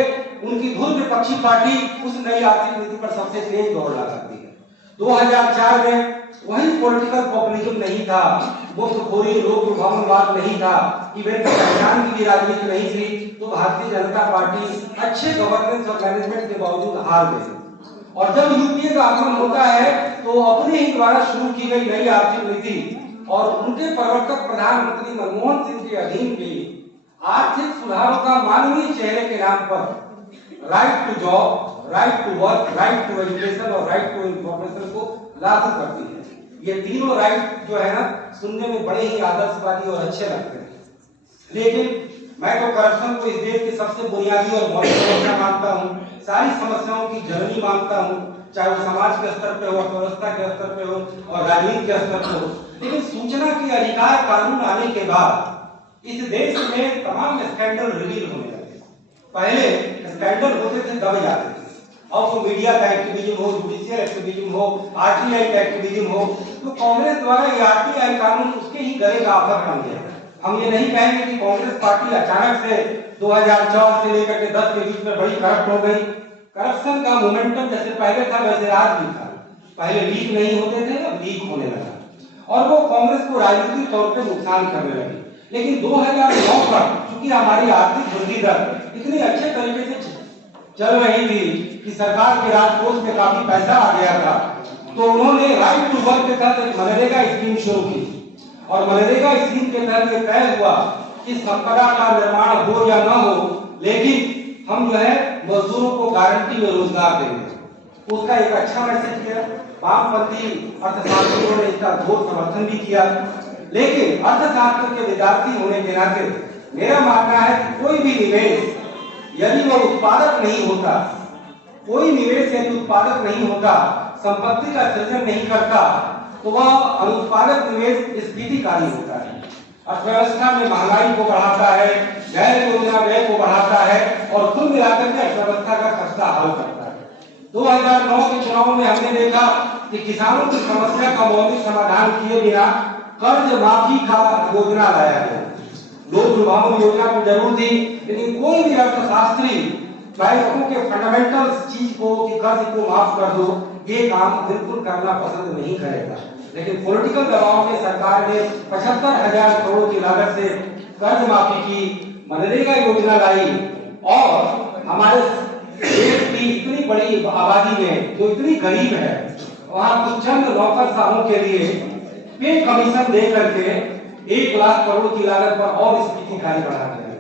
उनकी धुर विपक्षी पार्टी उस नई आर्थिक नीति पर सबसे तेज दौड़ लगाती है। 2004 में वही पॉलिटिकल पॉपुलिज्म नहीं था, मुफ्तखोरी लोक लुभावनवाद नहीं था, इवन पहचान की भी राजनीति नहीं थी, तो भारतीय जनता पार्टी अच्छे गवर्नेंस और मैनेजमेंट के बावजूद हार गई। और जब यूपीए का आगमन होता है तो अपने ही द्वारा शुरू की गई नई आर्थिक नीति और उनके प्रवर्तक प्रधानमंत्री मनमोहन सिंह के अधीन भी आर्थिक सुधारों का मानवीय चेहरे के नाम पर right to job, right to work, right to education और राइट टू इंफॉर्मेशन को लागू करती है। ये तीनों राइट जो है ना सुनने में बड़े ही आदर्शवादी और अच्छे लगते हैं, लेकिन मैं तो करप्शन को इस देश की सबसे बुनियादी और मौलिक समस्या मानता हूँ, सारी समस्याओं की जननी मानता हूँ, चाहे वो समाज के स्तर पे हो, अर्थव्यवस्था के स्तर पे हो और राजनीति के स्तर पे हो। लेकिन सूचना के अधिकार कानून आने के बाद इस देश में तमाम स्कैंडल रिवील होने लगे। पहले स्कैंडल होते थे दब जाते थे, अब वो मीडिया का एक्टिविज्म हो, जुडिशियल एक्टिविज्म हो, आरटीआई का एक्टिविज्म हो, तो कांग्रेस द्वारा ये आरटीआई कानून उसके ही गले का आफत बन गया। हम ये नहीं कहेंगे कि कांग्रेस पार्टी अचानक से 2004 से लेकर के 10 के बीच में बड़ी करप्ट हो गई। करप्शन का मोमेंटम जैसे पहले था वैसे आज भी था। पहले लीक नहीं होते थे, अब लीक होने लगा और वो कांग्रेस को राजनीतिक तौर पे नुकसान करने लगी। लेकिन 2009 तक चूंकि हमारी आर्थिक वृद्धि दर इतनी अच्छे तरीके से चल रही थी कि सरकार के राजकोष में काफी पैसा आ गया था, तो उन्होंने राइट टू वर्क के तहत एक मनरेगा स्कीम शुरू की और मनरेगा स्कीम के तहत ये तय हुआ कि संपदा का निर्माण हो या न हो, लेकिन हम जो है मजदूरों को गारंटी में रोजगार देंगे। उसका एक अच्छा मैसेज किया, वामपंथी अर्थशास्त्रियों ने इसका घोर समर्थन भी किया। लेकिन अर्थशास्त्र के विद्यार्थी होने के नाते मेरा मानना है कि कोई भी निवेश यदि वह उत्पादक नहीं होता, कोई निवेश यदि उत्पादक नहीं होता, संपत्ति का सृजन नहीं करता, तो वह अनुत्पादक निवेश स्फीतिकारी होता है, अर्थव्यवस्था में महंगाई को बढ़ाता है, गैर योजना व्यय को बढ़ाता है और कुल मिलाकर के अर्थव्यवस्था का खस्ता हाल करता है। 2009 के चुनाव में हमने देखा कि किसानों की समस्या का मौलिक समाधान किए बिना कर्ज माफी का योजना लाया गया। लोक लुभावन योजना तो जरूर थी, लेकिन कोई भी अर्थशास्त्री बैंकों के फंडामेंटल चीज को कि कर्ज को माफ कर दो, ये काम बिल्कुल करना पसंद नहीं करेगा। लेकिन पॉलिटिकल दबाव में सरकार ने 75,000 करोड़ की लागत से कर्ज माफी की, मनरेगा योजना लाई और हमारे देश की इतनी बड़ी आबादी में जो इतनी गरीब है वहां कुछ चंद नौकरशाहों के लिए पे कमीशन दे करके 1 लाख करोड़ की लागत पर और स्फीतिकारी बढ़ा दिया।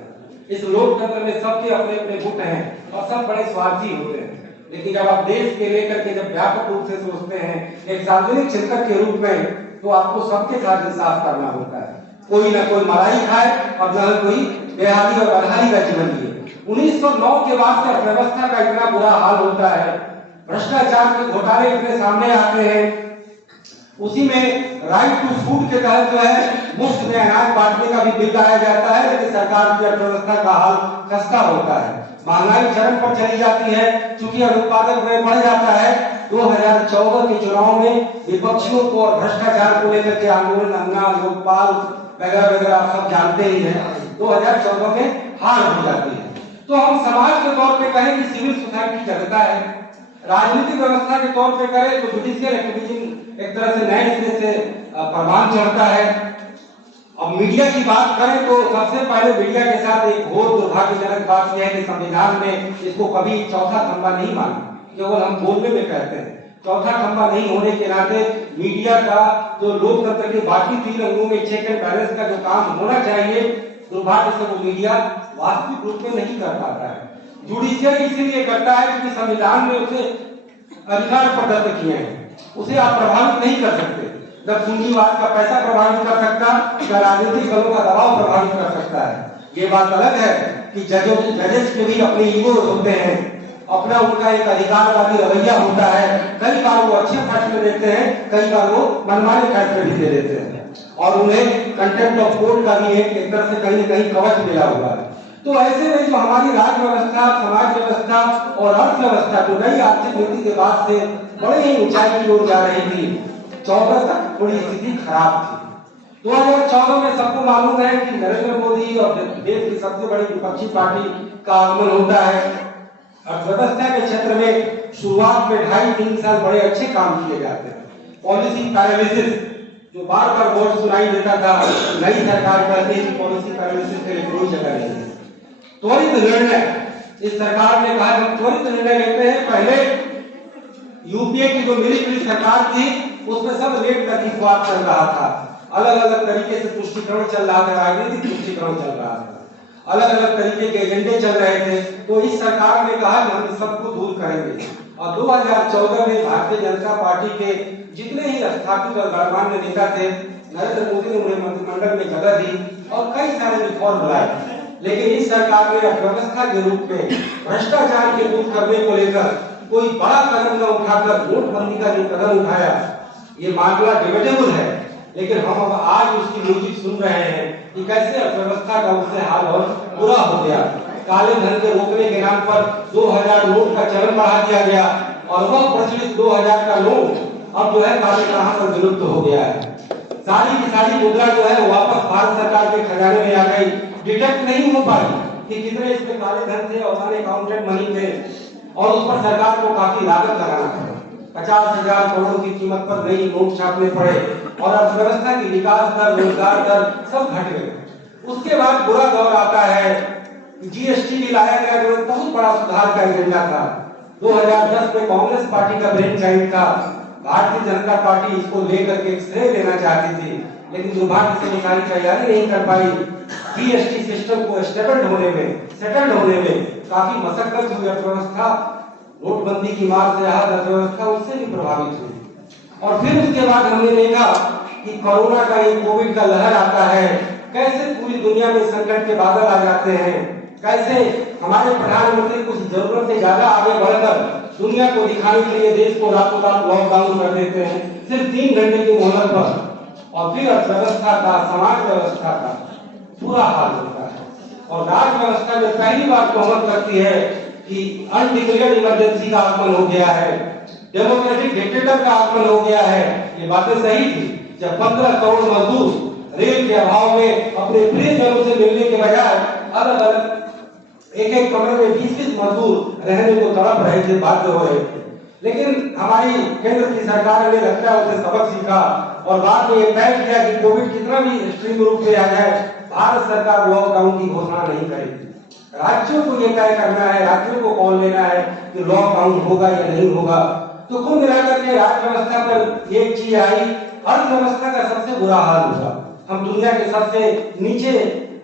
इस लोकतंत्र में सबके अपने अपने गुट हैं और सब बड़े स्वार्थी होते हैं, लेकिन जब आप देश के लेकर के जब व्यापक रूप से सोचते हैं एक सार्वजनिक चिंतक के रूप में, तो आपको सबके साथ इंसाफ करना होता है। कोई ना कोई मलाई खाए और न कोई बेहाली और बदहाली का जीवन जिए। 1909 के बाद से अर्थव्यवस्था का इतना बुरा हाल होता है, भ्रष्टाचार के घोटाले इतने सामने आते हैं, उसी में राइट टू फूड के तहत जो है मुफ्त में अनाज बांटने का भी बिल लाया जाता है, लेकिन सरकार की अर्थव्यवस्था का हाल खस्ता होता है। महंगाई चरम पर चली जाती है, चूंकि अनुत्पादक व्यय बढ़ जाता है। 2014 के चुनाव में विपक्षियों को और भ्रष्टाचार को लेकर के आंदोलन, अन्ना, लोकपाल वगैरह वगैरह आप सब जानते ही हैं, 2014 में हार हो जाती है। तो हम समाज के तौर पे कहें कि सिविल सोसाइटी जगता है, राजनीतिक व्यवस्था के तौर पे करें तो जुडिशियल एक्टिविज्म एक तरह से नए सिरे से प्रमाण चढ़ता है। अब मीडिया की बात करें तो सबसे पहले मीडिया के साथ एक घोर दुर्भाग्यजनक बात यह है कि संविधान में इसको कभी चौथा खंबा नहीं माना, केवल हम बोलने में कहते हैं। चौथा खंभा नहीं होने के नाते मीडिया का जो लोकतंत्र के बाकी 3 अंगों में चेक एंड बैलेंस का जो काम होना चाहिए, दुर्भाग्य से वो मीडिया वास्तविक रूप में नहीं कर पाता है। जुडिशियरी इसीलिए करता है क्योंकि संविधान में उसे अधिकार प्रदत्त किए हैं, उसे आप प्रभावित नहीं कर सकते। न पूंजीवाद का पैसा प्रभावित कर सकता, न राजनीतिक दलों का दबाव प्रभावित कर सकता है। ये बात अलग है कि जजेस के भी अपने ईगो होते हैं, अपना उनका एक अधिकारवादी रवैया होता है। कई बार वो अच्छे फैसले देते हैं, कई बार वो मनमाने फैसले भी दे देते हैं, और उन्हें कंटेम्प्ट ऑफ कोर्ट का भी एक तरह से कहीं न कहीं कवच मिला हुआ है। तो ऐसे में जो हमारी राज्य व्यवस्था, समाज व्यवस्था और अर्थव्यवस्था जो नई आर्थिक नीति के बाद से बड़े ही ऊंचाई की ओर जा रही थी, 14 तक थोड़ी स्थिति खराब थी। 2014 में सबको मालूम है कि नरेंद्र मोदी और देश की सबसे बड़ी विपक्षी पार्टी का आगमन होता है। अर्थव्यवस्था के क्षेत्र में शुरुआत में 2.5-3 साल बड़े अच्छे काम किए जाते हैं। पॉलिसी पैरालिसिस जो बार बार वर्ड सुनाई देता था, नई सरकार कहती है कि पॉलिसी पैरालिसिस के लिए कोई जगह नहीं है। त्वरित निर्णय, इस सरकार ने कहा हम त्वरित निर्णय लेते हैं। पहले यूपीए की जो मिली सरकार थी उसमें सब रेट लतीफवाद चल रहा था, अलग अलग तरीके से तुष्टीकरण चल रहा था, राजनीतिक तुष्टीकरण चल रहा था, अलग अलग तरीके के एजेंडे चल रहे थे। तो इस सरकार ने कहा कि हम सबको दूर करेंगे, और 2014 में भारतीय जनता पार्टी के जितने ही स्थापित और गणमान्य नेता थे, नरेंद्र मोदी ने उन्हें मंत्रिमंडल में जगह दी और कई सारे रिफॉर्म लाए। लेकिन इस सरकार ने अर्थव्यवस्था के रूप में भ्रष्टाचार के दूर करने को लेकर कोई बड़ा कदम न उठाकर नोटबंदी का जो कदम उठाया, ये मामला डिबेटेबल है, लेकिन हम अब आज उसकी म्यूजिक सुन रहे हैं कि कैसे अर्थव्यवस्था का उससे हाल और बुरा हो गया। काले धन के रोकने के नाम पर 2000 नोट का चलन बढ़ा दिया गया, और वह प्रचलित 2000 का नोट अब जो है काले कहां पर विलुप्त हो गया है। सारी की सारी मुद्रा जो है वापस भारत सरकार के खजाने में आ गई। डिटेक्ट नहीं हो पाई कि कितने इसमें काले धन थे और अनअकाउंटेड मनी थे, और उस पर सरकार को काफी लागत लगाना पड़ा। 50,000 करोड़ की कीमत पर नई नोट छापने पड़े, और अर्थव्यवस्था की विकास दर, रोजगार दर सब घट गए। उसके बाद बुरा दौर आता है, जीएसटी भी लाया गया जो बहुत बड़ा सुधार का एजेंडा था। 2010 में कांग्रेस पार्टी का ब्रेन चाइल्ड था, भारतीय जनता पार्टी इसको लेकर के श्रेय लेना चाहती थी, लेकिन दुर्भाग्य से सारी तैयारी नहीं कर पाई। जीएसटी सिस्टम को सेटल्ड होने में काफी मशक्कत हुई। अर्थव्यवस्था नोटबंदी की मार से अर्थव्यवस्था उससे भी प्रभावित हुई। और फिर उसके बाद हमने देखा कि कोरोना का ये कोविड का लहर आता है, कैसे पूरी दुनिया में संकट के बादल आ जाते हैं, कैसे हमारे प्रधानमंत्री कुछ जरूरत से ज्यादा आगे बढ़कर दुनिया को दिखाने के लिए देश को रातों रात लॉकडाउन कर देते हैं, सिर्फ 3 घंटे की मोहलत पर, और फिर अर्थव्यवस्था का, समाज व्यवस्था का बुरा हाल होता है। और राज्य व्यवस्था में पहली बार तोहमत लगती है कि अनडिक्लेयर्ड इमरजेंसी का आगमन हो गया है, डेमोक्रेटिक डिक्टेटर का आगमन हो गया है। ये बातें सही थी जब 15 करोड़ मजदूर रेल के अभाव में अपने प्रियजनों से मिलने के बजाय अलग अलग एक कमरे में 20 मजदूर रहने को तड़प रहे थे, बाध्य हो रहे थे। लेकिन हमारी केंद्र की सरकार ने लगता है उसे सबक सीखा, और बाद में ये तय किया कि कोविड कितना भी एक्सट्रीम रूप में आ जाए, भारत सरकार लॉकडाउन की घोषणा नहीं करेगी। राज्यों को ये तय करना है, राज्यों को कॉल लेना है कि लॉकडाउन होगा या नहीं होगा। तो कुल मिलाकर के राज्य व्यवस्था पर एक चीज आई, अर्थव्यवस्था का सबसे बुरा हाल हुआ। हम दुनिया के सबसे नीचे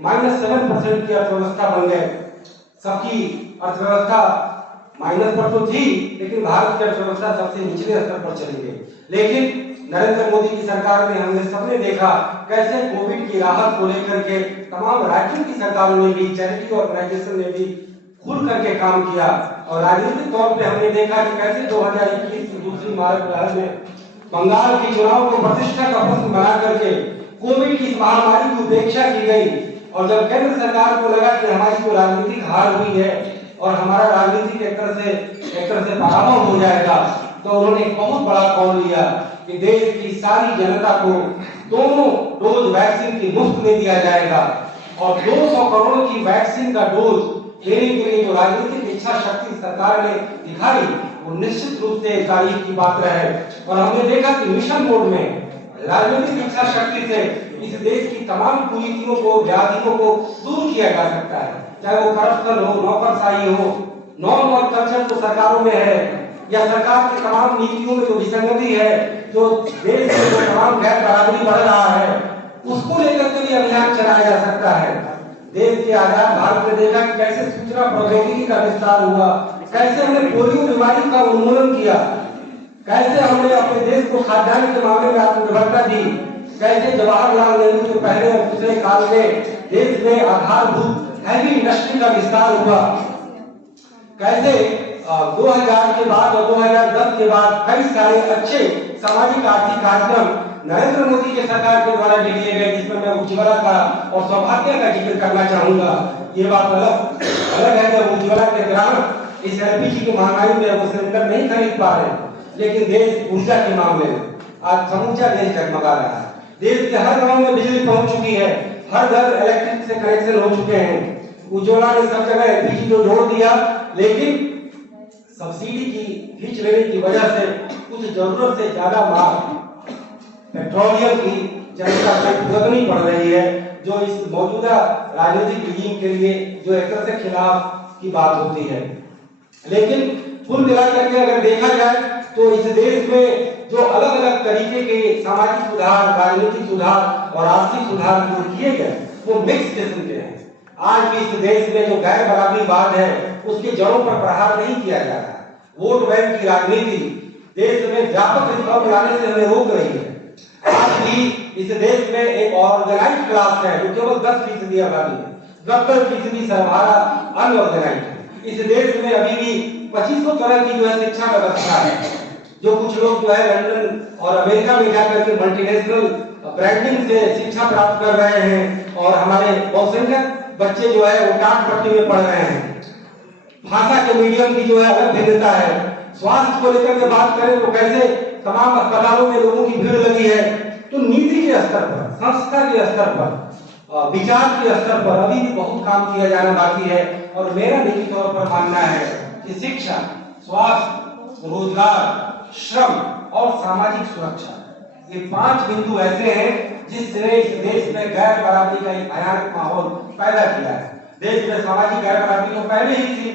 -7% की अर्थव्यवस्था बन गए। सबकी अर्थव्यवस्था माइनस पर तो थी, लेकिन भारत की अर्थव्यवस्था सबसे निचले स्तर पर चली गई। लेकिन नरेंद्र मोदी की सरकार ने, हमने सबने देखा कैसे कोविड की राहत को लेकर के तमाम राज्यों की सरकारों ने भी, चैरिटी ऑर्गेनाइजेशन ने भी खुल करके काम किया। और राजनीतिक तौर पे हमने देखा कि कैसे 2021 की दूसरी मार्च लहर में बंगाल के चुनाव को प्रतिष्ठा का प्रश्न बना करके कोविड की महामारी की उपेक्षा की गई। और जब केंद्र सरकार को लगा कि हमारी को राजनीतिक हार हुई है और हमारा राजनीतिक एक तरह से पराभव हो जाएगा, तो उन्होंने एक बहुत बड़ा कॉल लिया कि देश की सारी जनता को दोनों डोज वैक्सीन की मुफ्त में दिया जाएगा। और 200 करोड़ की वैक्सीन का डोज देने के लिए जो राजनीतिक इच्छा शक्ति सरकार ने दिखाई, वो निश्चित रूप से तारीफ की बात है। और हमने देखा कि मिशन मोड में राजनीतिक इच्छा शक्ति से इस देश की तमाम कुरीतियों को, व्याधियों को दूर किया जा सकता है, चाहे वो करप्शन हो, नौकरशाही हो, नॉन वर्क कल्चर तो सरकारों में है, या सरकार की तमाम नीतियों में जो विसंगति है, जो देश में जो तमाम गैर बराबरी बढ़ रहा है, उसको लेकर के भी अभियान चलाया जा सकता है। देश के आजाद भारत में देखा कि कैसे सूचना प्रौद्योगिकी का विस्तार हुआ, कैसे हमने पोलियो बीमारी का उन्मूलन किया, कैसे हमने अपने देश को खाद्यान्न के मामले में आत्मनिर्भरता दी, कैसे जवाहरलाल नेहरू के पहले और दूसरे काल में देश में आधारभूत हैवी इंडस्ट्री का विस्तार हुआ, कैसे 2000 के बाद और 2010 के बाद कई सारे अच्छे सामाजिक आर्थिक कार्यक्रम नरेंद्र मोदी के सरकार के द्वारा लिए गए, जिसमें मैं उज्ज्वला का और सौभाग्य का जिक्र करना चाहूंगा। ये बात अलग है जब उज्ज्वला के ग्राहक इस एलपीजी की महंगाई में वो सिलेंडर नहीं खरीद पा रहे, लेकिन देश ऊर्जा के मामले में आज समूचा देश जगमगा रहा है। देश के हर गांव में बिजली पहुंच चुकी है, हर घर इलेक्ट्रिक से कनेक्शन हो चुके हैं। उज्ज्वला ने सब जगह एलपीजी को जोड़ दिया, लेकिन सब्सिडी की खींच लेने की वजह से कुछ जरूरत से ज्यादा मांग पेट्रोलियम की जनता से भुगतनी पड़ रही है, जो इस मौजूदा राजनीतिक regime के लिए जो एक तरह से खिलाफ की बात होती है। लेकिन कुल मिलाकर के अगर देखा जाए तो इस देश में जो अलग अलग तरीके के सामाजिक सुधार, राजनीतिक सुधार और आर्थिक सुधार जो किए गए वो मिक्स किस्म के हैं। आज भी इस देश में जो गैर बराबरीवाद है उसकी जड़ों पर प्रहार नहीं किया जा रहा। वोट बैंक की राजनीति देश में व्यापक रिफॉर्म लाने से हमें रोक रही है। आज भी इस देश में एक ऑर्गेनाइज क्लास है जो केवल 10% आबादी है, 70% सर्वहारा अनऑर्गेनाइज है। इस देश में अभी भी 2500 तरह की जो है शिक्षा व्यवस्था है, जो कुछ लोग जो है लंदन और अमेरिका में जाकर के मल्टीनेशनल ब्रांडिंग से शिक्षा प्राप्त कर रहे हैं और हमारे बहुसंख्यक बच्चे जो है वो टाट पट्टी में पढ़ रहे हैं। भाषा के मीडियम की जो है अलग भिन्नता है। स्वास्थ्य को लेकर के बात करें तो कैसे तमाम अस्पतालों में लोगों की भीड़ लगी है, तो नीति के स्तर पर, संस्था के स्तर पर, विचार के स्तर पर अभी भी बहुत काम किया जाना बाकी है। और मेरा निजी तौर पर मानना है कि शिक्षा, स्वास्थ्य, रोजगार, श्रम और सामाजिक सुरक्षा, ये 5 बिंदु ऐसे हैं जिसने इस देश में गैर बराबरी का एक भयानक माहौल पैदा किया है। देश में सामाजिक गैर बराबरी तो पहले ही थी,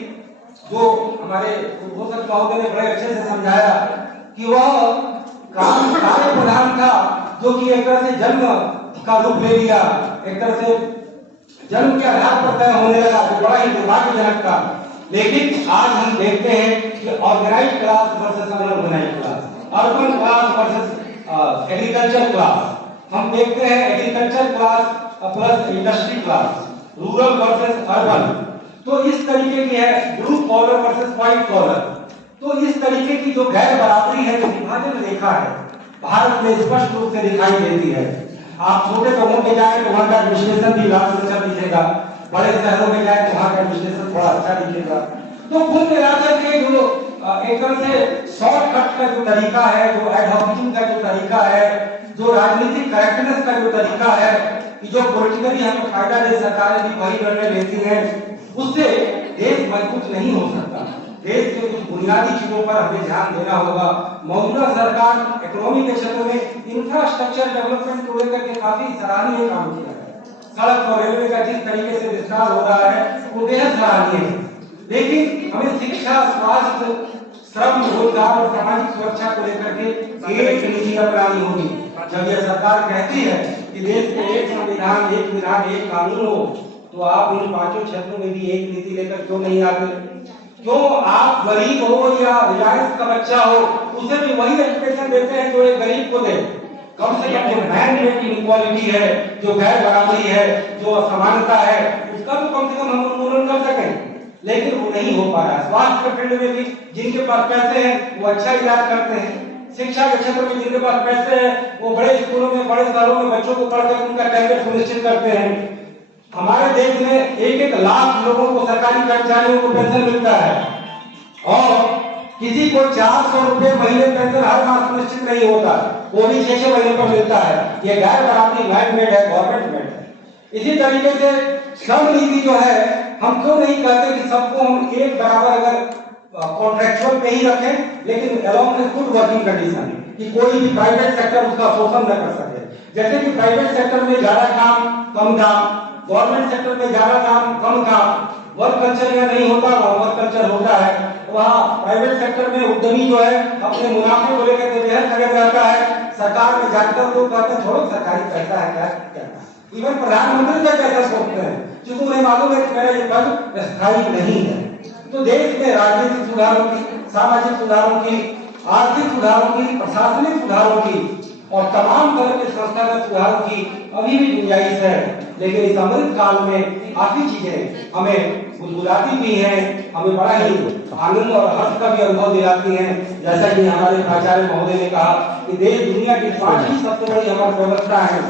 जो हमारे उद्घोषक महोदय ने बड़े अच्छे से समझाया कि वह काम कार्य प्रधान था, जो कि एक तरह से जन्म का रूप ले लिया, एक तरह से जन्म के आधार पर तय होने लगा, जो बड़ा ही दुर्भाग्यजनक था। लेकिन आज हम देखते हैं कि organise class versus unorganise class, urban class versus agriculture class, हम देखते हैं agriculture class plus industry class, rural versus urban. तो इस तरीके की है blue collar versus white collar. तो इस तरीके की जो गैर बराबरी है, जो विभाजन रेखा है, भारत में स्पष्ट रूप से दिखाई देती है। आप छोटे गांवों में जाए तो वहां का एडमिनिस्ट्रेशन भी लाल अच्छा दिखेगा, बड़े शहरों में जाए तो वहां का एडमिनिस्ट्रेशन थोड़ा अच्छा दिखेगा। तो कुल मिलाकर के जो एक तरह से शॉर्टकट का जो तरीका है, जो एडहॉकिज्म का जो तरीका है, जो राजनीतिक करेक्टनेस का जो तरीका है कि जो पॉलिटिकली हमें फायदा दे सरकारें भी वही निर्णय लेती हैं, उससे देश मजबूत नहीं हो सकता। देश के कुछ बुनियादी चीजों पर हमें ध्यान देना होगा। मौजूदा सरकार इकोनॉमी के क्षेत्र में इंफ्रास्ट्रक्चर डेवलपमेंट को लेकर के काफी सराहनीय काम किया है। सड़क और रेलवे का जिस तरीके से विस्तार हो रहा है वो बेहद सराहनीय है। लेकिन हमें शिक्षा, स्वास्थ्य, श्रम, रोजगार और सामाजिक सुरक्षा को लेकर के एक नीति अपनानी होगी। जब यह सरकार कहती है कि देश में एक संविधान, एक विधान, एक कानून हो, तो आप इन 5 क्षेत्रों में भी एक नीति लेकर क्यों नहीं आते? क्यों आप गरीब हो या रिलायंस का बच्चा हो, उसे भी वही एजुकेशन देते हैं जो एक गरीब को दे? कम से कम जो मैंडेट इनइक्वालिटी है, जो गैर बराबरी है, जो असमानता है, उसका तो कम से कम हम उन्मूलन कर सकें। लेकिन वो नहीं हो पा रहा है। स्वास्थ्य के फील्ड में भी जिनके पास पैसे हैं वो अच्छा इलाज करते हैं। शिक्षा के क्षेत्र में जिनके पास पैसे हैं वो बड़े स्कूलों में, बड़े शहरों में बच्चों को पढ़कर उनका कैरियर सुनिश्चित करते हैं। हमारे देश में 1-1 लाख लोगों को, सरकारी कर्मचारियों को पेंशन मिलता है और किसी को 400 रुपए महीने पेंशन हर माह सुनिश्चित नहीं होता, वो भी 6-6 महीने पर मिलता है। ये गैर बराबरी मैंडेट है, गवर्नमेंट में है। इसी तरीके से श्रम नीति जो है, हम क्यों नहीं कहते कि सबको हम एक बराबर अगर कॉन्ट्रैक्चुअल पे ही रखें, लेकिन along with good working condition, कि कोई भी प्राइवेट सेक्टर उसका शोषण न कर सके। जैसे कि प्राइवेट सेक्टर में ज्यादा काम कम दाम, गवर्नमेंट सेक्टर में ज्यादा काम कम काम, वर्क कल्चर यहाँ नहीं होता, वहाँ वर्क कल्चर होता है। वहाँ प्राइवेट सेक्टर में उद्यमी जो है अपने मुनाफे को लेकर के बेहद खड़े रहता है। सरकार में जाकर लोग कहते हैं छोड़ो सरकारी पैसा है क्या करना। इवन प्रधानमंत्री का कैसा सोचते हैं, क्योंकि उन्हें मालूम है कि मेरा ये पद स्थायी नहीं है। तो देश में राजनीतिक सुधारों की, सामाजिक सुधारों की, आर्थिक सुधारों की, प्रशासनिक सुधारों की और तमाम तरह के संस्थागत सुधारों की अभी भी गुंजाइश है। लेकिन इस अमृत काल में काफी चीजें हमें गुदगुदाती भी हैं, हमें बड़ा ही आनंद और हर्ष का भी अनुभव दिलाती हैं। जैसा कि हमारे प्राचार्य महोदय ने कहा कि देश दुनिया की 5वीं सबसे बड़ी हमारी व्यवस्था है।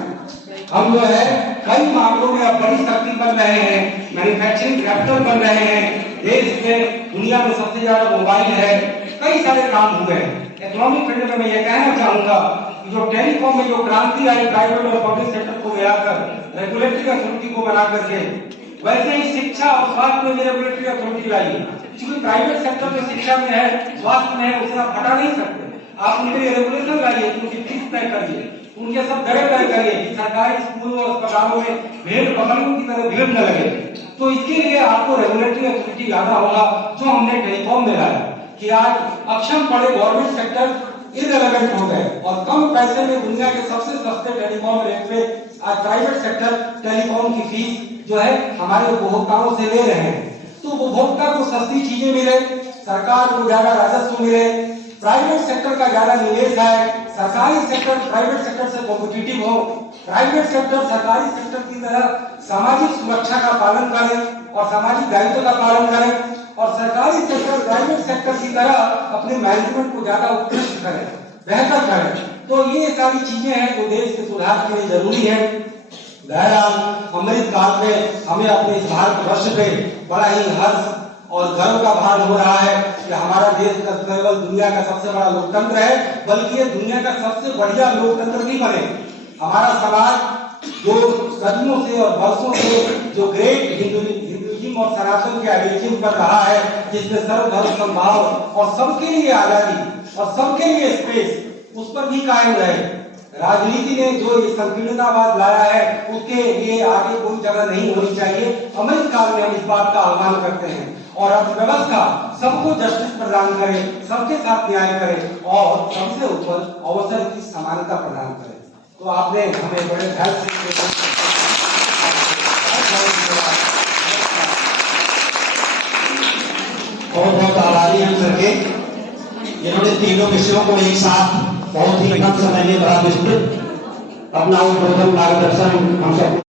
हम जो है कई मामलों में अब बड़ी शक्ति बन रहे हैं, मैन्युफैक्चरिंग कैपिटल बन रहे हैं। देश में दुनिया में सबसे ज्यादा मोबाइल है, कई सारे काम हुए हैं। इकोनॉमिक फील्ड में मैं ये कहना चाहूंगा कि जो टेलीकॉम में जो क्रांति आई प्राइवेट और पब्लिक सेक्टर को मिलाकर रेगुलेटरी अथॉरिटी को बना करके, वैसे ही शिक्षा और स्वास्थ्य में रेगुलेटरी अथॉरिटी लाई। क्योंकि प्राइवेट सेक्टर में शिक्षा में है, स्वास्थ्य में है, उसे आप हटा नहीं सकते। आप उनके लिए रेगुलेशन लाइए, उनकी फीस तय करिए, उनके सब दरें तय करिए कि सरकारी स्कूलों और अस्पतालों में भेड़ बकरियों की तरह भीड़ न लगे। तो इसके लिए आपको रेगुलेटरी अथॉरिटी लाना होगा, जो हमने टेलीकॉम में लाया कि आज अक्षम पड़े गवर्नमेंट सेक्टर इररिलेवेंट हो गए और कम पैसे में दुनिया के सबसे सस्ते टेलीकॉम रेट पे आज प्राइवेट सेक्टर टेलीकॉम की फीस जो है हमारे उपभोक्ताओं से ले रहे हैं। तो उपभोक्ता को सस्ती चीजें मिले, सरकार को ज्यादा राजस्व मिले, प्राइवेट सेक्टर का ज्यादा निवेश आए, सरकारी सेक्टर प्राइवेट सेक्टर से कॉम्पिटिटिव हो, प्राइवेट सेक्टर सरकारी सेक्टर की तरह सामाजिक सुरक्षा का पालन करे और सामाजिक दायित्व का पालन करे, और सरकारी सेक्टर प्राइवेट सेक्टर की तरह अपने मैनेजमेंट को ज्यादा उत्कृष्ट करे, बेहतर करे। तो ये सारी चीजें हैं जो देश के सुधार के लिए जरूरी है। बहरहाल अमृत काल में हमें अपने इस भारत वर्ष पे बड़ा ही हर्ष और गर्व का भान हो रहा है कि हमारा देश न केवल दुनिया का सबसे बड़ा लोकतंत्र है, बल्कि ये दुनिया का सबसे बढ़िया लोकतंत्र भी बने। हमारा समाज जो सदियों से और वर्षों से जो ग्रेट हिंदुइज्म और सनातन के आइडियलिज्म पर रहा है, जिसमें सर्वधर्म समभाव और सबके लिए आजादी और सबके लिए स्पेस, उस पर भी कायम रहे। राजनीति ने जो ये संकीर्णतावाद लाया है, उसके लिए आगे कोई जगह नहीं होनी चाहिए। अमृत काल में हम इस बात का आह्वान करते हैं और अर्थव्यवस्था सबको जस्टिस प्रदान करे, सबके साथ न्याय करे और सबसे ऊपर अवसर की समानता प्रदान करे। तो आपने हमें बड़े ध्यान से बहुत बहुत आभारी हम करके इन्होंने तीनों विषयों को एक साथ बहुत ही कम समय में बड़ा विस्तृत अपना उद्बोधन मार्गदर्शन हम सब